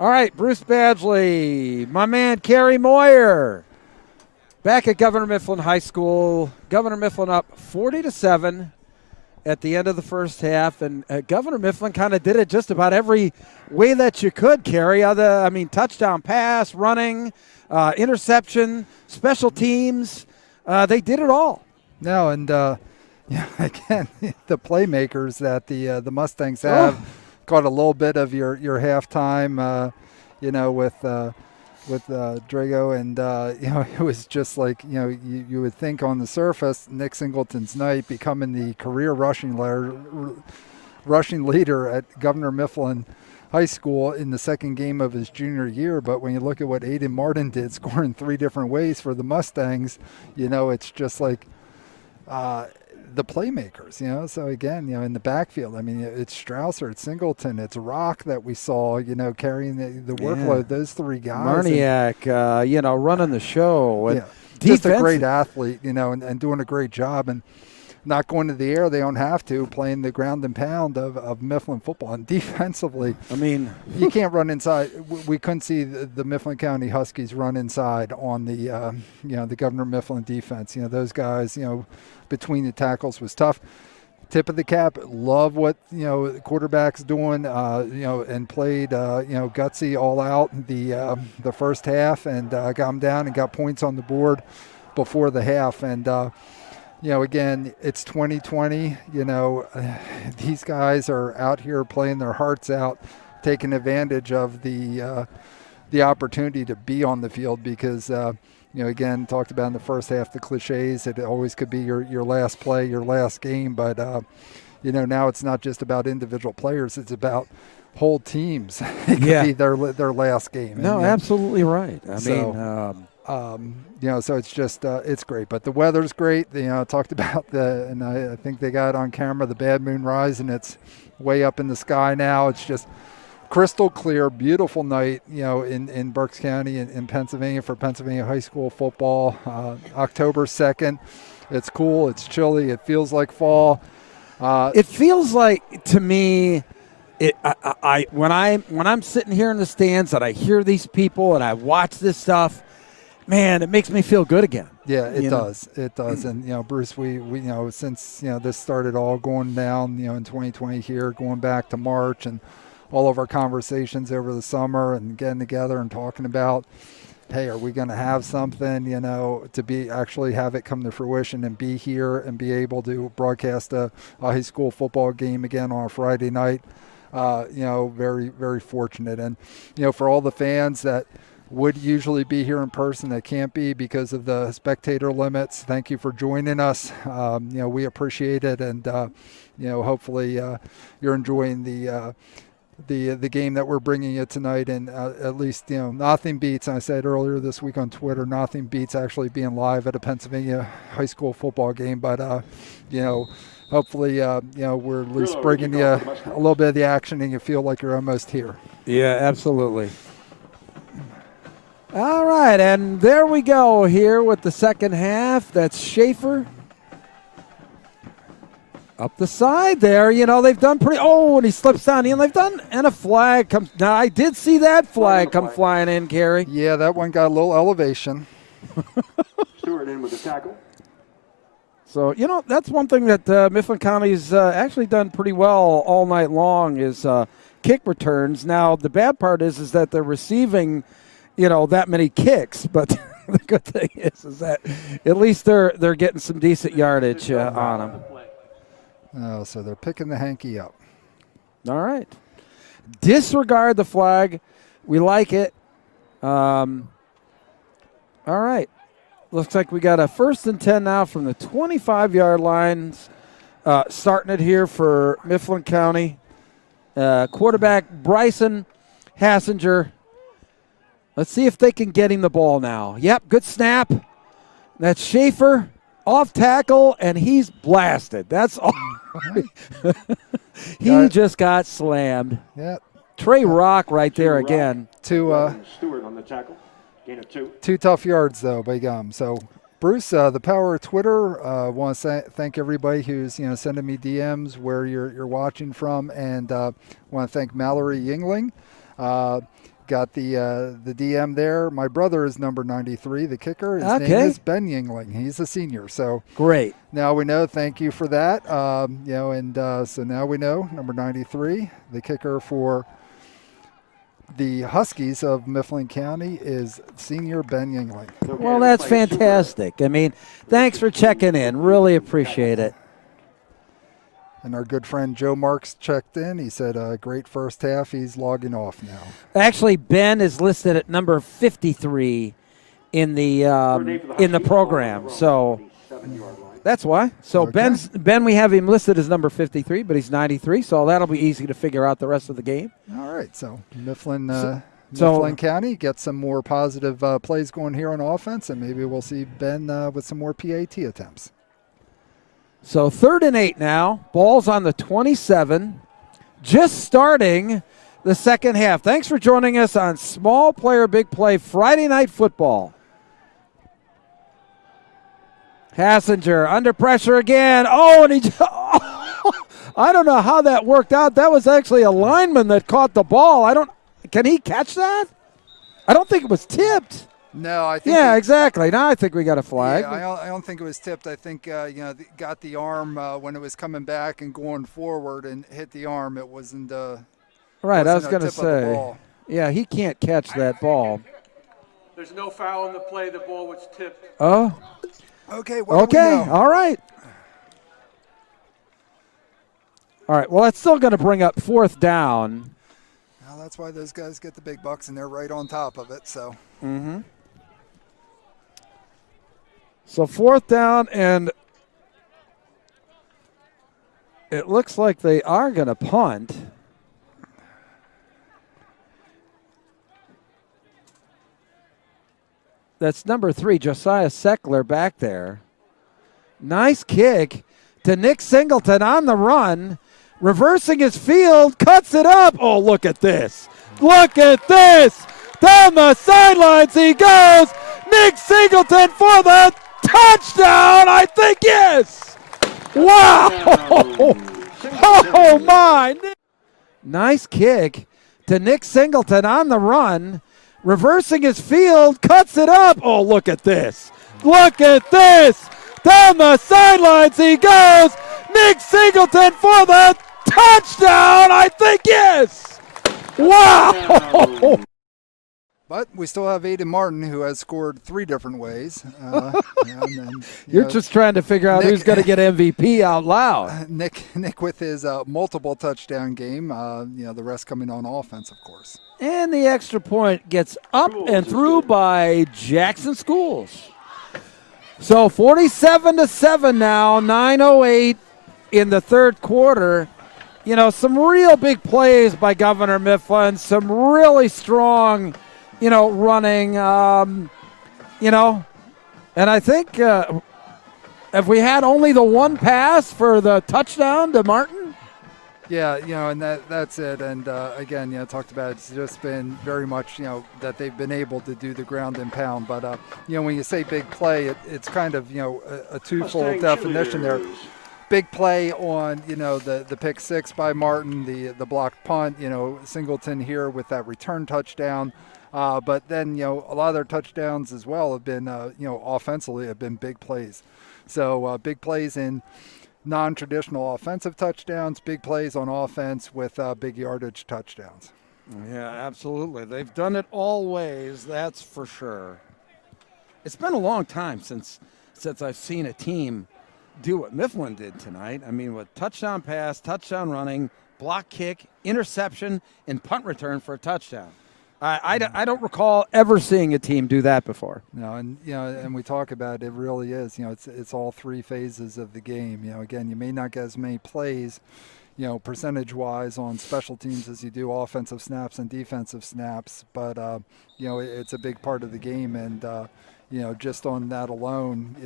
All right, Bruce Badgley, my man Kerry Moyer, back at Governor Mifflin High School. Governor Mifflin up 40-7 at the end of the first half, and Governor Mifflin kind of did it just about every way that you could, Kerry. Touchdown pass, running, interception, special teams. They did it all. No, and again, the playmakers that the Mustangs have caught a little bit of your halftime, with Drago, and it was just like you would think on the surface, Nick Singleton's night becoming the career rushing leader at Governor Mifflin High School in the second game of his junior year. But when you look at what Aiden Martin did, scoring 3 different ways for the Mustangs, it's just like the playmakers, So again, in the backfield, I mean, it's Strausser, it's Singleton, it's Rock that we saw, carrying the workload. Those 3 guys. Marniak, running the show. And just a great athlete, and doing a great job. And not going to the air, they don't have to, playing the ground and pound of Mifflin football. And defensively, I mean, you can't run inside. We couldn't see the Mifflin County Huskies run inside on the, the Governor Mifflin defense. Those guys, between the tackles was tough. Tip of the cap, love what, the quarterback's doing, and played, gutsy all out the first half, and got them down and got points on the board before the half. And, again, it's 2020. These guys are out here playing their hearts out, taking advantage of the opportunity to be on the field because, again, talked about in the first half, the cliches, it always could be your last play, your last game. But, now it's not just about individual players. It's about whole teams. It could be their last game. No, absolutely right. So it's just it's great. But the weather's great. I talked about and I think they got on camera the bad moon rise, and it's way up in the sky now. It's just crystal clear, beautiful night, in Berks County in Pennsylvania for Pennsylvania high school football. October 2nd. It's cool. It's chilly. It feels like fall. It feels like, to me, when I'm sitting here in the stands and I hear these people and I watch this stuff, man, it makes me feel good again. Yeah, it does. It does. And, Bruce, we since, this started all going down, in 2020 here, going back to March, and all of our conversations over the summer and getting together and talking about, hey, are we going to have something, to actually have it come to fruition and be here and be able to broadcast a high school football game again on a Friday night. Very, very fortunate. And, for all the fans that would usually be here in person that can't be because of the spectator limits, thank you for joining us. We appreciate it. And, hopefully you're enjoying the game that we're bringing you tonight. And at least, nothing beats, and I said earlier this week on Twitter, nothing beats actually being live at a Pennsylvania high school football game. But, hopefully, we're at least bringing you a little bit of the action and you feel like you're almost here. Yeah, absolutely. All right, and there we go here with the second half. That's Schaefer. Up the side there, they've done pretty. Oh, and he slips down in. They've done, and a flag comes. Now, I did see that flag come flying in, Kerry. Yeah, that one got a little elevation. Stewart in with the tackle. So, that's one thing that Mifflin County's actually done pretty well all night long is kick returns. Now, the bad part is that they're receiving, that many kicks, but the good thing is that at least they're getting some decent yardage on them. Oh, so they're picking the hanky up. All right. Disregard the flag. We like it. All right. Looks like we got a 1st and 10 now from the 25-yard lines. Starting it here for Mifflin County. Quarterback Bryson Hassinger. Let's see if they can get him the ball now. Yep, good snap. That's Schaefer. Off tackle, and he's blasted. That's all. He just got slammed. Yep. Trey Rock right there again. Stewart on the tackle. Gain of 2. 2 tough yards, though, by gum. So, Bruce, the power of Twitter, want to thank everybody who's, sending me DMs where you're watching from, and want to thank Mallory Yingling. got the DM there. My brother is number 93, the kicker. His name is Ben Yingling. He's a senior. So Great. now we know. Thank you for that. So now we know number 93, the kicker for the Huskies of Mifflin County is senior Ben Yingling. Well, that's fantastic. I mean, thanks for checking in. Really appreciate it. And our good friend Joe Marks checked in. He said, great first half. He's logging off now. Actually, Ben is listed at number 53 in the program. So that's why. So Okay. Ben, we have him listed as number 53, but he's 93. So that'll be easy to figure out the rest of the game. All right. So Mifflin County gets some more positive plays going here on offense, and maybe we'll see Ben with some more PAT attempts. So 3rd and 8 now. Ball's on the 27. Just starting the second half. Thanks for joining us on Small Player Big Play Friday Night Football. Hassinger under pressure again. Oh, and he I don't know how that worked out. That was actually a lineman that caught the ball. Can he catch that? I don't think it was tipped. No, I think. Yeah, exactly. Now I think we got a flag. Yeah, I don't think it was tipped. I think got the arm when it was coming back and going forward and hit the arm. It wasn't. Right, I was going to tip of the say. ball. Yeah, he can't catch that ball. There's no foul in the play. The ball was tipped. Oh. Okay. Well, Okay. All right. All right. Well, that's still going to bring up 4th down. Well, that's why those guys get the big bucks, and they're right on top of it. So. Mm-hmm. So 4th down, and it looks like they are going to punt. That's number 3, Josiah Seckler back there. Nice kick to Nick Singleton on the run, reversing his field, cuts it up. Oh, look at this. Look at this. Down the sidelines he goes. Nick Singleton for the touchdown, I think, yes. Wow. Oh, my. Nice kick to Nick Singleton on the run, reversing his field, cuts it up. Oh, look at this. Look at this. Down the sidelines he goes. Nick Singleton for the touchdown, I think, yes. Wow. But we still have Aiden Martin, who has scored 3 different ways. You're just trying to figure out who's going to get MVP out loud. Nick with his multiple touchdown game. The rest coming on offense, of course. And the extra point gets up and through by Jackson Schools. So 47-7 now, 9:08 in the 3rd quarter. Some real big plays by Governor Mifflin, some really strong running, and I think have we had only the one pass for the touchdown to Martin? Yeah, and that's it. And again, talked about it's just been very much, that they've been able to do the ground and pound. But, when you say big play, it's kind of, a twofold definition there. Big play on, the pick 6 by Martin, the blocked punt, Singleton here with that return touchdown. But then, a lot of their touchdowns as well have been, offensively have been big plays. So big plays in non-traditional offensive touchdowns, big plays on offense with big yardage touchdowns. Yeah, absolutely. They've done it all ways, that's for sure. It's been a long time since I've seen a team do what Mifflin did tonight. I mean, with touchdown pass, touchdown running, block kick, interception, and punt return for a touchdown. I don't recall ever seeing a team do that before. No, and and we talk about it really is. It's all 3 phases of the game. Again, you may not get as many plays, percentage-wise on special teams as you do offensive snaps and defensive snaps, but it's a big part of the game, and just on that alone,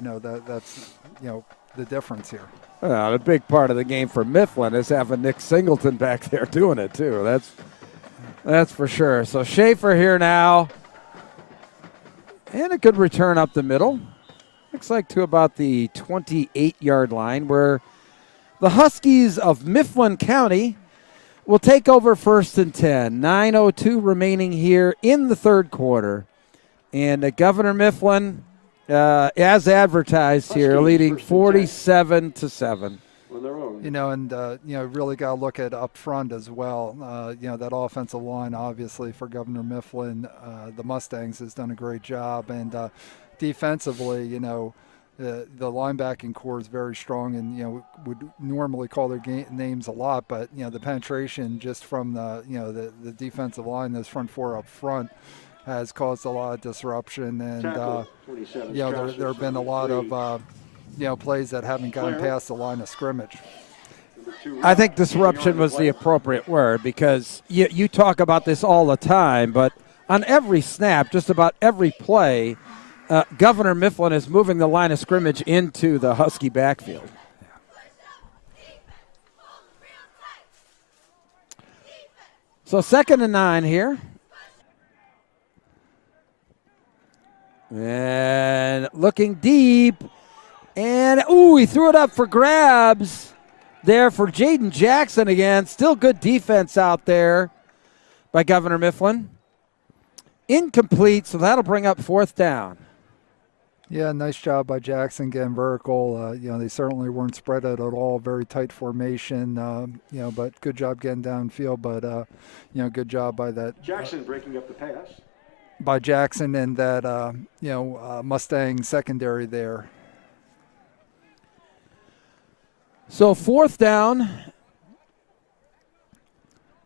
that's the difference here. Well, a big part of the game for Mifflin is having Nick Singleton back there doing it too. That's for sure. So Schaefer here now. And a good return up the middle. Looks like to about the 28-yard line, where the Huskies of Mifflin County will take over 1st and 10. 9:02 remaining here in the third quarter. And Governor Mifflin, as advertised here, leading 47-7. On their own. You know, and really got to look at up front as well. That offensive line, obviously, for Governor Mifflin, the Mustangs has done a great job, and defensively, the linebacking core is very strong, and would normally call their names a lot, but the penetration just from the defensive line, those front four up front, has caused a lot of disruption, and there have been a lot of plays that haven't gotten past the line of scrimmage. I think disruption was the appropriate word, because you talk about this all the time, but on every snap, just about every play, Governor Mifflin is moving the line of scrimmage into the Husky backfield. So 2nd and 9 here. And looking deep. And, he threw it up for grabs there for Jaden Jackson again. Still good defense out there by Governor Mifflin. Incomplete, so that'll bring up 4th down. Yeah, nice job by Jackson getting vertical. They certainly weren't spread out at all. Very tight formation, but good job getting downfield. But, good job by that. Jackson breaking up the pass. By Jackson and that, Mustang secondary there. So 4th down,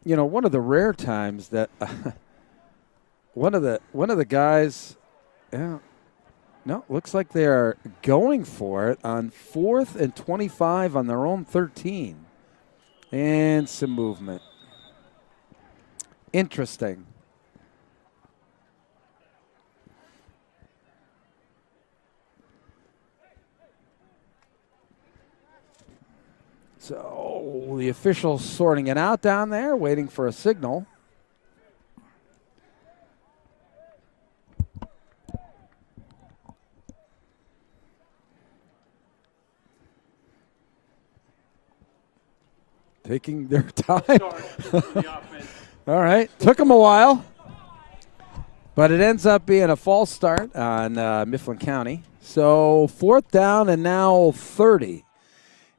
one of the rare times that one of the guys, looks like they are going for it on 4th and 25 on their own 13. And some movement. Interesting. So the officials sorting it out down there, waiting for a signal. Taking their time. All right, took them a while, but it ends up being a false start on Mifflin County. So 4th down and now 30.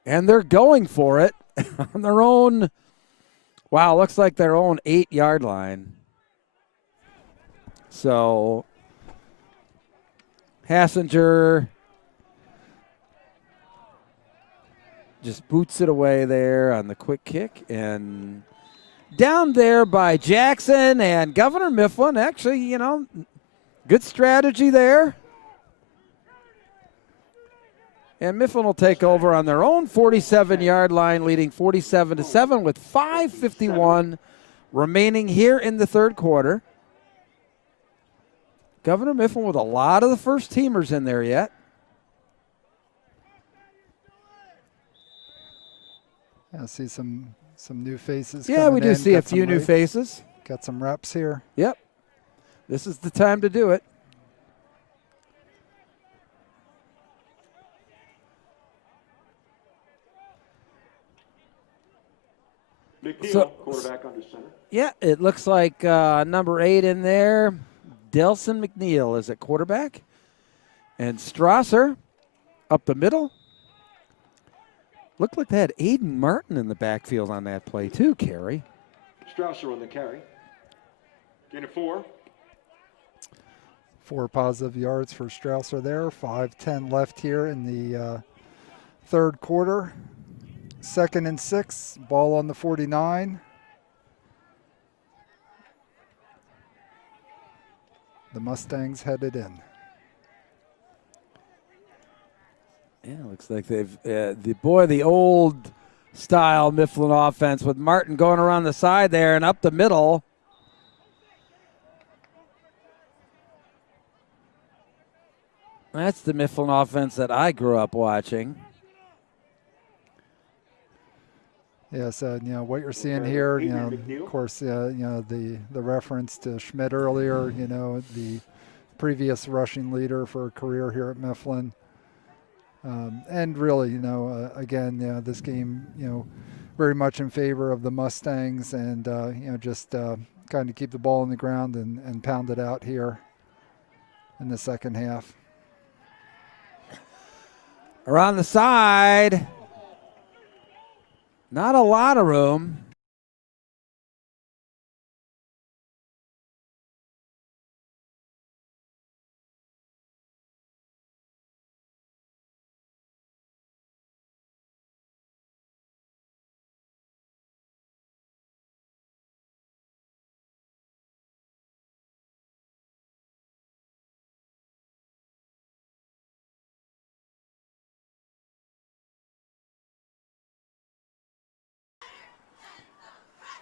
And they're going for it on their own. Wow, looks like their own 8-yard line. So Hassinger just boots it away there on the quick kick. And down there by Jackson and Governor Mifflin. Actually, good strategy there. And Mifflin will take over on their own 47-yard line, leading 47-7 with 5:51 remaining here in the third quarter. Governor Mifflin with a lot of the first-teamers in there yet. I see some new faces. Yeah, we do see a few new faces. Got some reps here. Yep. This is the time to do it. McNeil, quarterback under center. Yeah, it looks like number 8 in there. Delson McNeil is at quarterback. And Strasser up the middle. Looked like they had Aiden Martin in the backfield on that play too, Kerry. Strasser on the carry. Gain of 4. 4 positive yards for Strasser there. 5:10 left here in the third quarter. 2nd and 6, ball on the 49. The Mustangs headed in. Yeah, looks like they've the old style Mifflin offense with Martin going around the side there and up the middle. That's the Mifflin offense that I grew up watching. Yeah, so what you're seeing here, of course, the reference to Schmidt earlier, the previous rushing leader for a career here at Mifflin, and really, again, this game, very much in favor of the Mustangs, and just kind of keep the ball on the ground and pound it out here in the second half. Around the side, not a lot of room.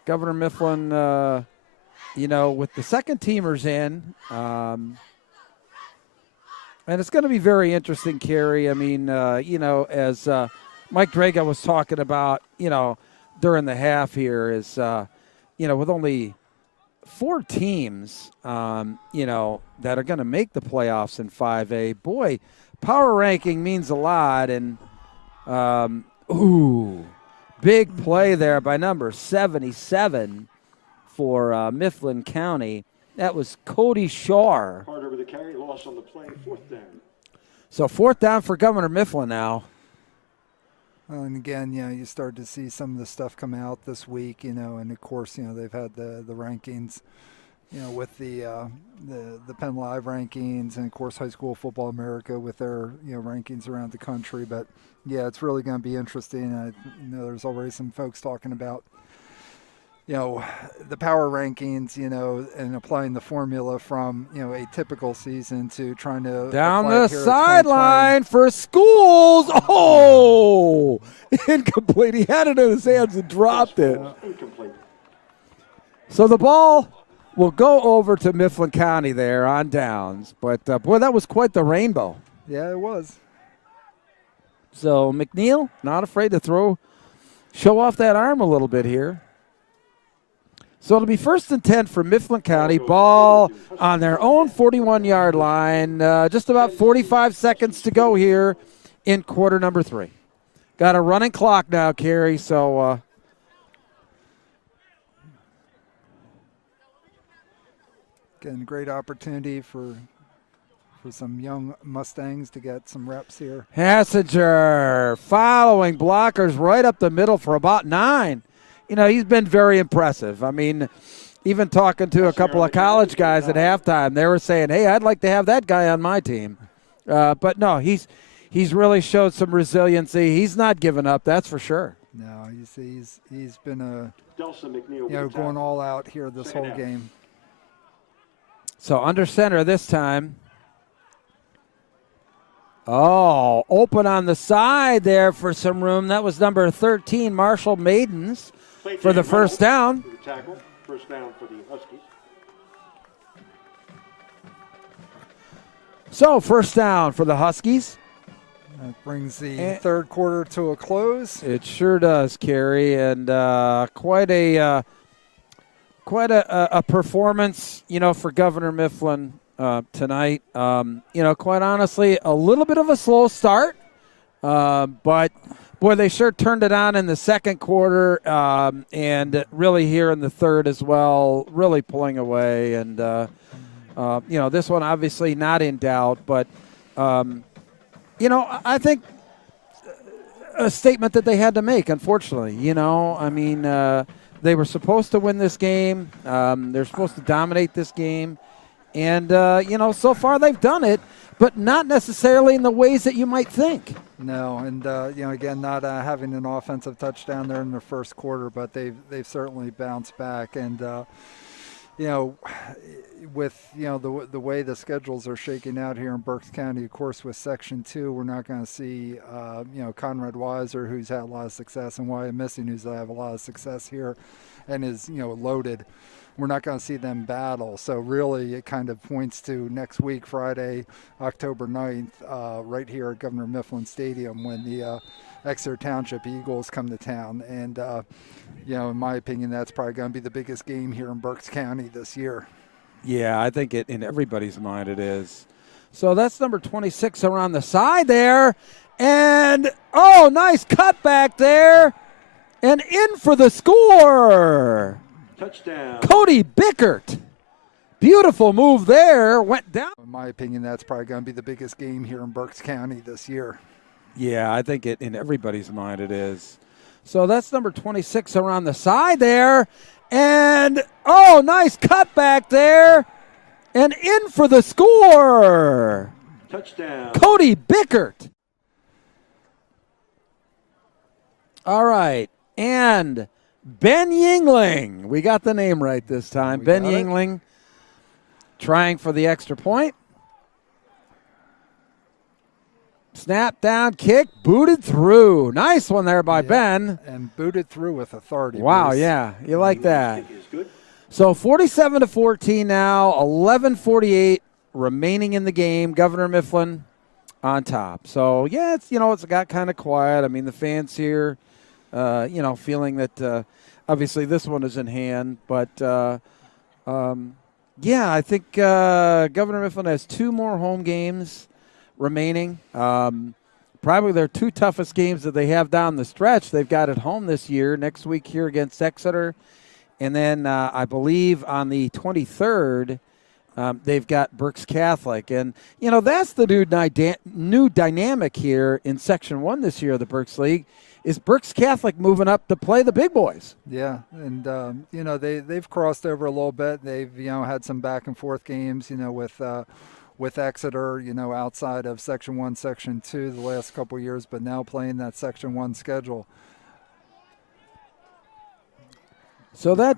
Governor Mifflin, with the second teamers in, and it's going to be very interesting, Kerry. I mean, as Mike Draga was talking about, during the half here is, with only 4 teams, that are going to make the playoffs in 5A. Boy, power ranking means a lot, and big play there by number 77 for Mifflin County. That was Cody Shore. Hard over the carry, loss on the play, 4th down. So 4th down for Governor Mifflin now. And again, you start to see some of the stuff come out this week, and of course, they've had the rankings, with the Penn Live rankings, and of course, High School Football America with their rankings around the country. But yeah, it's really going to be interesting. I know there's already some folks talking about the power rankings, and applying the formula from a typical season to trying to down the sideline for Schools. Oh, incomplete. He had it in his hands and dropped it. Incomplete. So the ball will go over to Mifflin County there on downs. But, boy, that was quite the rainbow. Yeah, it was. So McNeil, not afraid to show off that arm a little bit here. So it'll be 1st and 10 for Mifflin County. Ball on their own 41-yard line. Just about 45 seconds to go here in quarter number 3. Got a running clock now, Kerry, so... Again, great opportunity for some young Mustangs to get some reps here. Hassinger following blockers right up the middle for about 9. He's been very impressive. I mean, even talking to a couple of college guys at halftime, they were saying, hey, I'd like to have that guy on my team. But no, he's really showed some resiliency. He's not given up, that's for sure. No, he's been McNeil going all out here this whole game. So under center this time. Oh, open on the side there for some room. That was number 13, Marshall Maidens, for the first down. Tackle, first down for the Huskies. So first down for the Huskies. That brings the third quarter to a close. It sure does, Kerry, and quite a performance, for Governor Mifflin tonight. Quite honestly, a little bit of a slow start, but boy, they sure turned it on in the second quarter, and really here in the third as well, really pulling away. And this one obviously not in doubt, but I think a statement that they had to make, unfortunately. They were supposed to win this game. They're supposed to dominate this game. And, so far they've done it, but not necessarily in the ways that you might think. No, and, again, not having an offensive touchdown there in the first quarter, but they've certainly bounced back. And, with, the way the schedules are shaking out here in Berks County, of course, with Section 2, we're not going to see, Conrad Weiser, who's had a lot of success, and Wyatt Missing, who's had a lot of success here and is, loaded. We're not going to see them battle. So really it kind of points to next week, Friday, October 9th, right here at Governor Mifflin Stadium when the Exeter Township Eagles come to town. And, in my opinion, that's probably going to be the biggest game here in Berks County this year. Yeah, I think in everybody's mind it is. So that's number 26 around the side there. And, nice cutback there. And in for the score. Touchdown. Cody Bickert. Beautiful move there. Went down. In my opinion, that's probably going to be the biggest game here in Berks County this year. Yeah, I think it in everybody's mind it is. So that's number 26 around the side there. And, oh, nice cut back there. And in for the score. Touchdown. Cody Bickert. All right. And Ben Yingling. We got the name right this time. Ben Yingling trying for the extra point. Snap down, kick, booted through. Nice one there by Ben. And booted through with authority. Wow, Bruce. yeah, you like that. Kick is good. So 47-14 now, 11:48 remaining in the game. Governor Mifflin on top. So yeah, it's got kind of quiet. I mean, the fans here, feeling that obviously this one is in hand, but yeah, I think Governor Mifflin has 2 more home games remaining. Probably their 2 toughest games that they have down the stretch. They've got at home this year, next week here against Exeter. And then I believe on the 23rd, they've got Berks Catholic. And, that's the new dynamic here in Section 1 this year of the Berks League, is Berks Catholic moving up to play the big boys. Yeah, and, they've crossed over a little bit. They've, had some back and forth games, with Exeter, outside of Section 1, Section 2 the last couple years, but now playing that Section 1 schedule. So that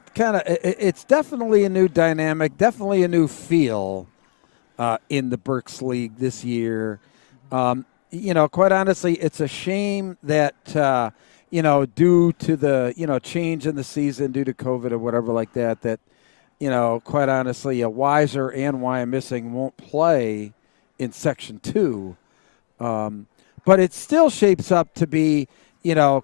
it's definitely a new dynamic, definitely a new feel in the Berks League this year. Quite honestly, it's a shame that, due to the, change in the season due to COVID or whatever like that, quite honestly, Weiser and Wyomissing won't play in Section 2. But it still shapes up to be,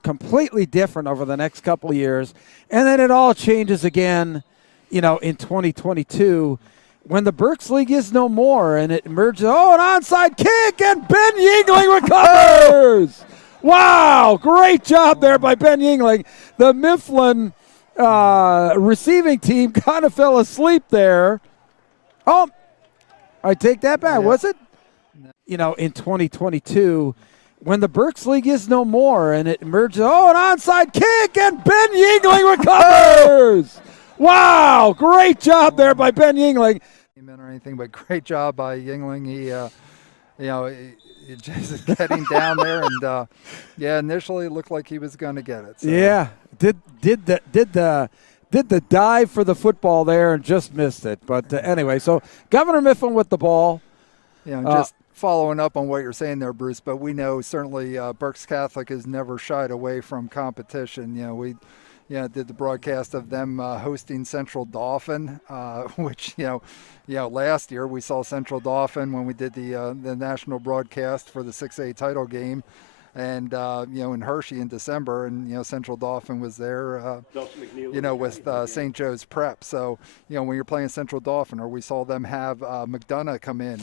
completely different over the next couple of years. And then it all changes again, in 2022 when the Berks League is no more and it emerges. Oh, an onside kick, and Ben Yingling recovers. Wow, great job there by Ben Yingling. The Mifflin receiving team kind of fell asleep there. Oh, I take that back. Yeah. Was it? In 2022, when the Berks League is no more and it emerges. Oh, an onside kick, and Ben Yingling recovers. Wow, great job there by Ben Yingling. Or anything, but great job by Yingling. He just getting down there, and initially it looked like he was going to get it. So. Yeah, did the dive for the football there and just missed it. But anyway, so Governor Mifflin with the ball. Just following up on what you're saying there, Bruce, but we know certainly Berks Catholic has never shied away from competition. We did the broadcast of them hosting Central Dauphin, which, last year we saw Central Dauphin when we did the national broadcast for the 6A title game. And, in Hershey in December, and, Central Dauphin was there, with St. Joe's Prep. So, when you're playing Central Dauphin, or we saw them have McDonough come in,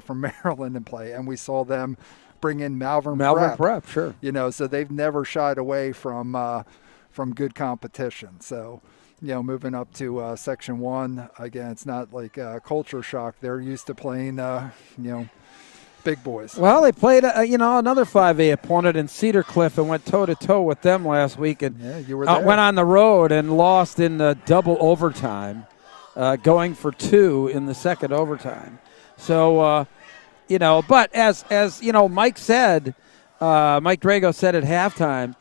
from Maryland and play, and we saw them bring in Malvern Prep, sure. So they've never shied away from good competition. So, moving up to Section 1, again, it's not like a culture shock. They're used to playing, big boys. Well, they played, another 5A opponent in Cedar Cliff and went toe-to-toe with them last week, and you were there. Went on the road and lost in double overtime, going for 2 in the second overtime. So, but as Mike said, Mike Drago said at halftime,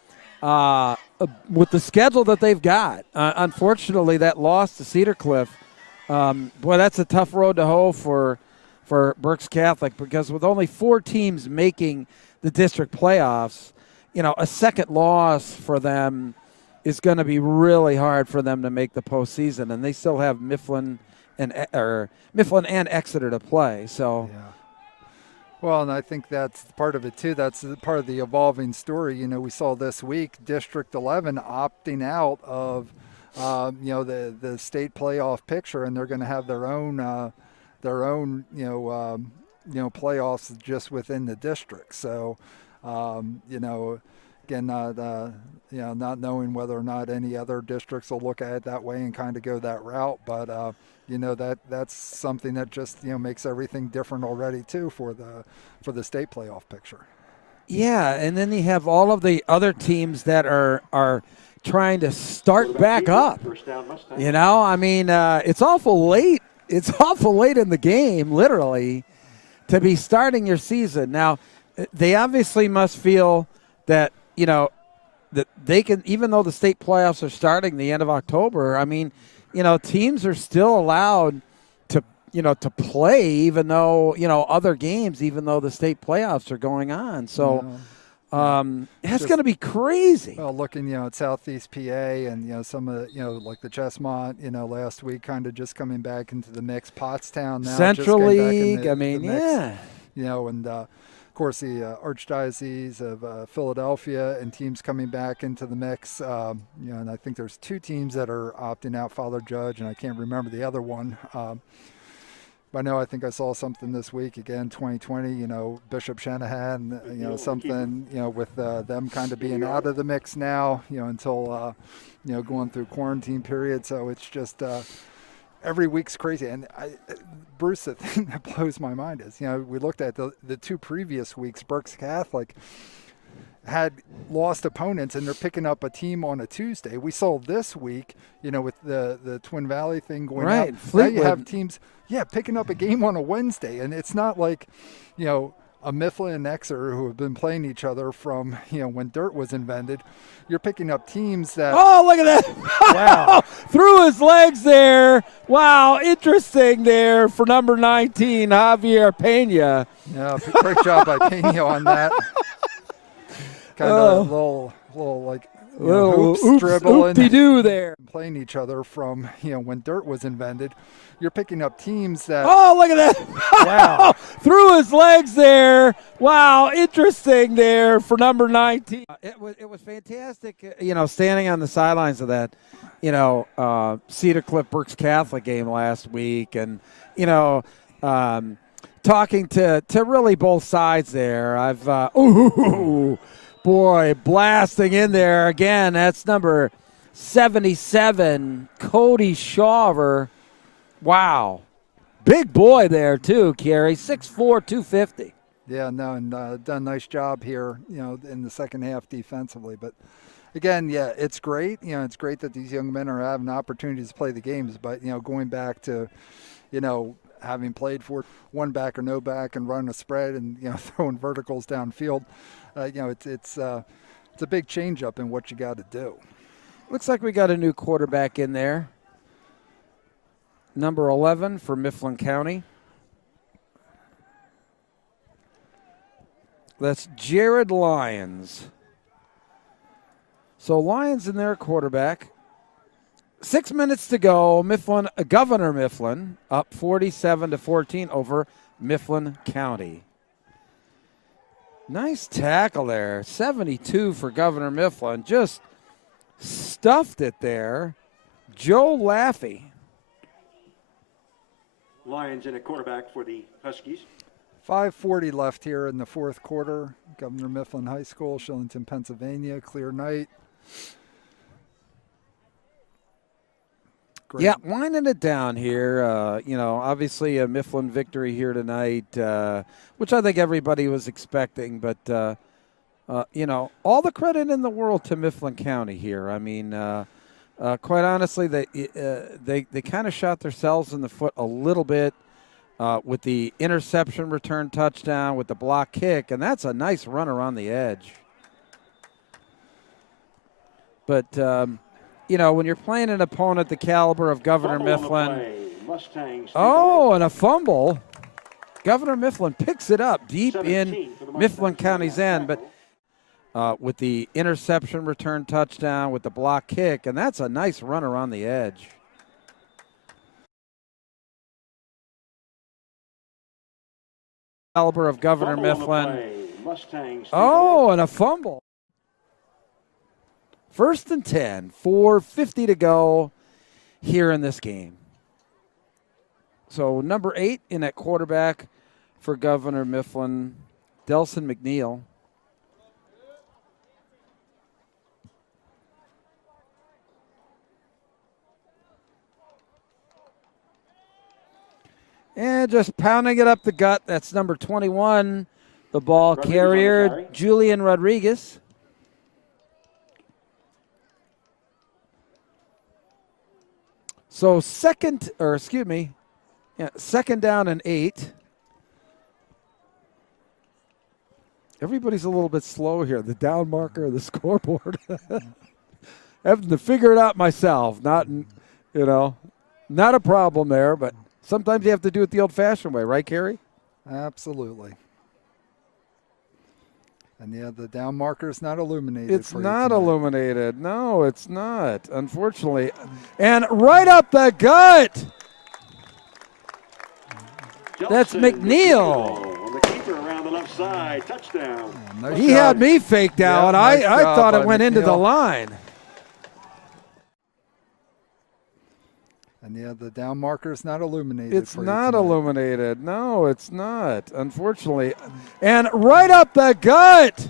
with the schedule that they've got, unfortunately that loss to Cedar Cliff, boy, that's a tough road to hoe for Berks Catholic, because with only 4 teams making the district playoffs, a second loss for them is going to be really hard for them to make the postseason, and they still have Mifflin and Exeter to play. So, yeah. Well, and I think that's part of it too. That's part of the evolving story. We saw this week District 11 opting out of, the state playoff picture, and they're going to have their own playoffs just within the district. So, Again, not knowing whether or not any other districts will look at it that way and kind of go that route, but that's something that just makes everything different already too for the state playoff picture. Yeah, and then you have all of the other teams that are trying to start back up. It's awful late. It's awful late in the game, literally, to be starting your season. Now, they obviously must feel that that they can, even though the state playoffs are starting the end of October, teams are still allowed to play even though, other games, even though the state playoffs are going on. So that's going to be crazy. Well, looking, at Southeast PA and, some of the, like the Chestmont, last week kind of just coming back into the mix. Pottstown now. Central League, and of course, the Archdiocese of Philadelphia and teams coming back into the mix. And I think there's 2 teams that are opting out, Father Judge, and I can't remember the other one. But I think I saw something this week, again, 2020, Bishop Shanahan, something, with them kind of being out of the mix now, until, going through quarantine period. So it's just every week's crazy. And Bruce, the thing that blows my mind is, we looked at the 2 previous weeks. Berks Catholic had lost opponents, and they're picking up a team on a Tuesday. We saw this week, with the Twin Valley thing going on. Right, now you have teams, picking up a game on a Wednesday, and it's not like, a Mifflin and Exeter who have been playing each other from, when dirt was invented. You're picking up teams that... Oh, look at that. Wow. Through his legs there. Wow, interesting there for number 19, Javier Pena. Yeah, great job by Pena on that. Kind of a little like hoops dribbling. Oop-de-doo there. Playing each other from, when dirt was invented. You're picking up teams that... Oh, look at that. Wow. Through his legs there. Wow, interesting there for number 19. It was fantastic, standing on the sidelines of that, Cedar Cliff Berks Catholic game last week, and, talking to really both sides there. I've, boy, blasting in there again. That's number 77, Cody Shaver. Wow. Big boy there, too, Kerry. 6'4", 250. Yeah, no, and done a nice job here, in the second half defensively. But, again, it's great. It's great that these young men are having opportunities to play the games. But, going back to, having played for one back or no back and running a spread and, throwing verticals downfield, it's a big change up in what you got to do. Looks like we got a new quarterback in there. Number 11 for Mifflin County. That's Jared Lyons. So Lyons in their quarterback. 6 minutes to go. Mifflin, Governor Mifflin up 47-14 over Mifflin County. Nice tackle there. 72 for Governor Mifflin. Just stuffed it there. Joe Laffey. Lions in a quarterback for the Huskies. 5:40 left here in the fourth quarter. Governor Mifflin High School, Shillington, Pennsylvania. Clear night. Great. Yeah, winding it down here. Obviously a Mifflin victory here tonight, which I think everybody was expecting. But, all the credit in the world to Mifflin County here. Quite honestly, they kind of shot themselves in the foot a little bit with the interception return touchdown, with the block kick, and that's a nice run around the edge. But, when you're playing an opponent the caliber of Governor Mifflin. And a fumble. Governor Mifflin picks it up deep in Mifflin County's end, but with the interception return touchdown, with the block kick, and that's a nice run around the edge. Caliber of Governor Mifflin. And a fumble. 1st and 10, 4:50 to go here in this game. So number 8 in that quarterback for Governor Mifflin, Delson McNeil. And just pounding it up the gut. That's number 21, the ball Rodriguez on the carrier, carry. Julian Rodriguez. So second down and 8. Everybody's a little bit slow here. The down marker of the scoreboard. Having to figure it out myself. Not a problem there, but sometimes you have to do it the old-fashioned way, right, Kerry? Absolutely. And yeah, the down marker is not illuminated. It's not illuminated. No, it's not, unfortunately. And right up the gut. That's McNeil. On the keeper around the left side. Touchdown. Nice He job. had me faked out. Yeah, nice I job thought it by went into the McNeil. line. And yeah, the down marker is not illuminated. It's for you not tonight. illuminated. No, it's not, unfortunately. And right up the gut.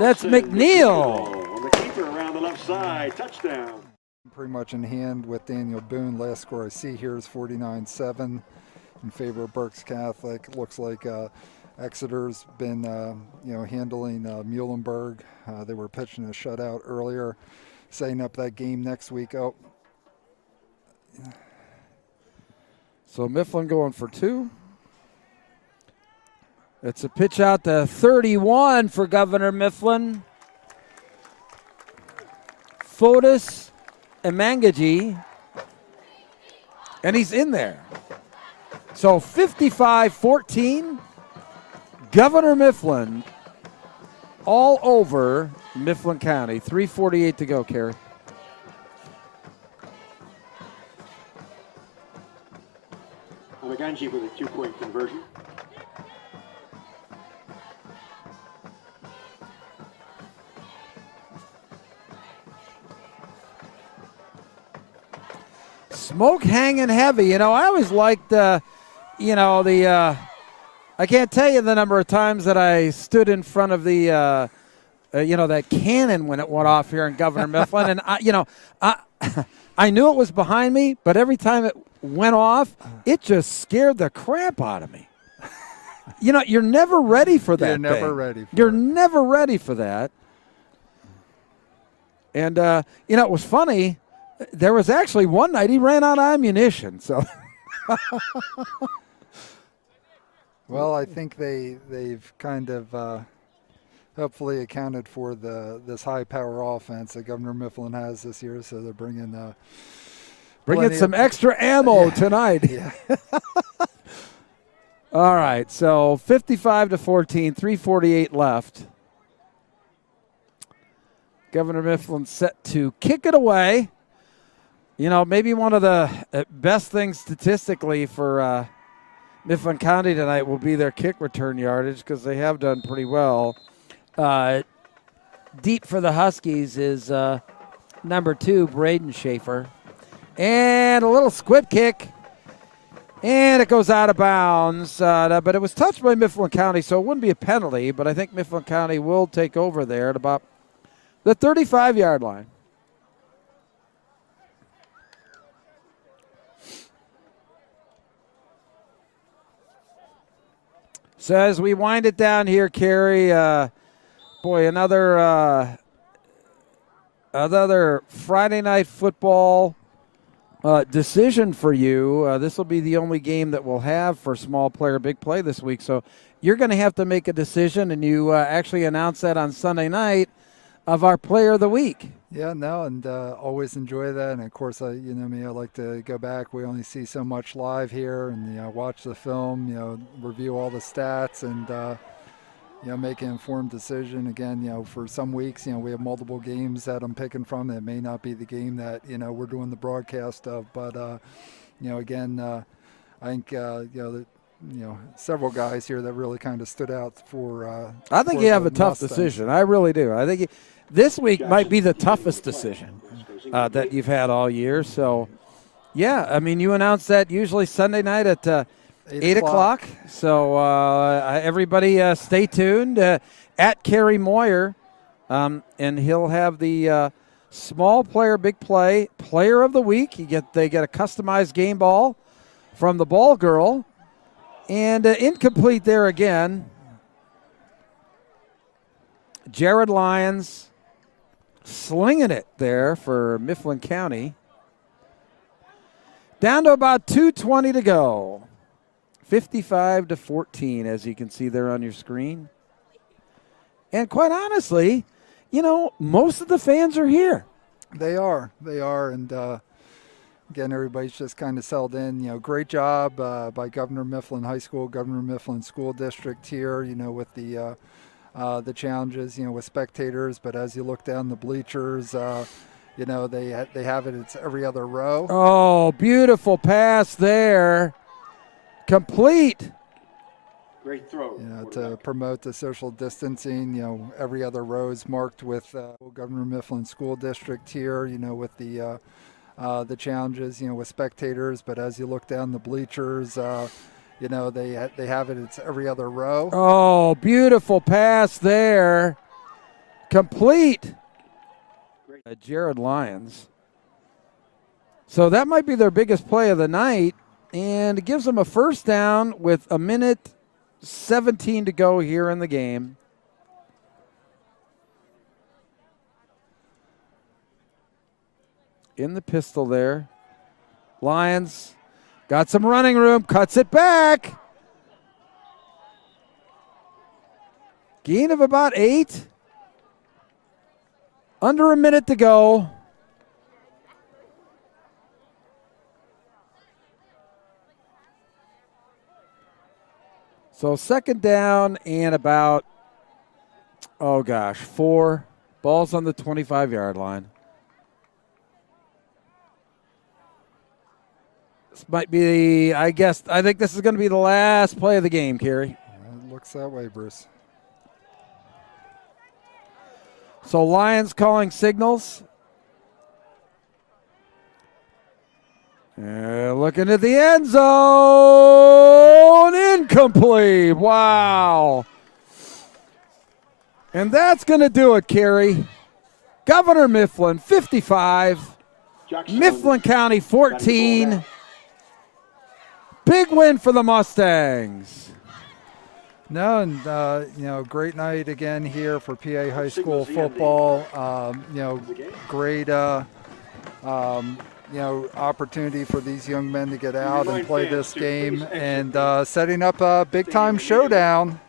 That's McNeil. On the keeper around the left side. Touchdown. Pretty much in hand with Daniel Boone. Last score I see here is 49-7 in favor of Berks Catholic. Looks like Exeter's been handling Muhlenberg. They were pitching a shutout earlier, setting up that game next week. Oh, So Mifflin going for 2. It's a pitch out to 31 for Governor Mifflin. Fotis Emangaji, and he's in there. So 55-14, Governor Mifflin all over Mifflin County. 3:48 to go, Kerry. Omeganji with a 2-point conversion. Smoke hanging heavy. I always liked, I can't tell you the number of times that I stood in front of the, that cannon when it went off here in Governor Mifflin. And, I knew it was behind me, but every time it went off, it just scared the crap out of me. You're never ready for that. You're never thing. ready. You're never ready for that. And, it was funny. There was actually one night he ran out of ammunition. So, Well, I think they've kind of hopefully accounted for this high power offense that Governor Mifflin has this year. So they're bringing some extra ammo tonight. Yeah. All right, so 55-14, 3:48 left. Governor Mifflin set to kick it away. Maybe one of the best things statistically for Mifflin County tonight will be their kick return yardage because they have done pretty well. Deep for the Huskies is number 2, Braden Schaefer. And a little squib kick. And it goes out of bounds. But it was touched by Mifflin County, so it wouldn't be a penalty. But I think Mifflin County will take over there at about the 35-yard line. So as we wind it down here, Kerry, another Friday night football decision for you. This will be the only game that we'll have for small player, big play this week. So you're going to have to make a decision, and you actually announce that on Sunday night of our player of the week. Yeah, no, and always enjoy that. And of course, I like to go back. We only see so much live here, and watch the film, review all the stats, and make an informed decision. Again, for some weeks, we have multiple games that I'm picking from. It may not be the game that we're doing the broadcast of, but again, I think several guys here that really kind of stood out for. I think you have a tough decision. I really do. I think this week might be the toughest decision that you've had all year. So, yeah, you announce that usually Sunday night at 8 o'clock. So everybody stay tuned at Kerry Moyer, and he'll have the Small player, big play, player of the week. They get a customized game ball from the ball girl. And incomplete there again. Jared Lyons slinging it there for Mifflin County. Down to about 2:20 to go. 55-14, as you can see there on your screen. And quite honestly, most of the fans are here. They are, and again, everybody's just kind of settled in. Great job by Governor Mifflin High School, Governor Mifflin School District here. With the challenges, with spectators. But as you look down the bleachers, they have it. It's every other row. Oh, beautiful pass there, complete. Great throw. To promote the social distancing, every other row is marked with Governor Mifflin School District here. With the challenges, with spectators. But as you look down the bleachers, they have it. It's every other row. Oh, beautiful pass there, complete. Jared Lyons. So that might be their biggest play of the night, and it gives them a first down with 1:17 to go here in the game. In the pistol there. Lyons got some running room, cuts it back. Gain of about 8. Under a minute to go. So second down and about, 4. Ball's on the 25-yard line. This might be, I think this is going to be the last play of the game, Kerry. It looks that way, Bruce. So Lions calling signals. Looking at the end zone. Incomplete. Wow. And that's going to do it, Kerry. Governor Mifflin, 55. Mifflin County, 14. Big win for the Mustangs. No, and great night again here for PA High School football. Great, opportunity for these young men to get out and play this game, and setting up a big-time showdown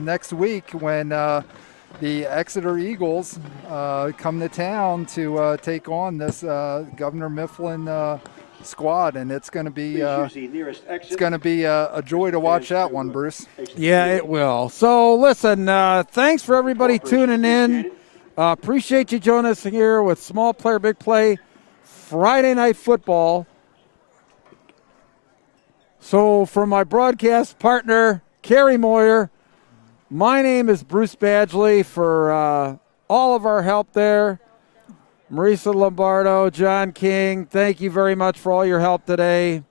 next week when the Exeter Eagles come to town to take on this Governor Mifflin squad, and it's going to be a joy to watch that one, Bruce. Yeah, it will. So listen, thanks for everybody tuning in. Appreciate you joining us here with Small Player Big Play Friday Night Football. So for my broadcast partner Kerry Moyer, my name is Bruce Badgley. For all of our help there, Marisa Lombardo, John King, thank you very much for all your help today.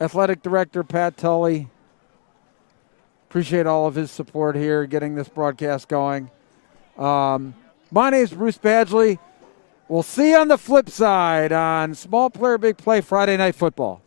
Athletic Director Pat Tully, appreciate all of his support here getting this broadcast going. My name is Bruce Badgley. We'll see you on the flip side on Small Player Big Play Friday Night Football.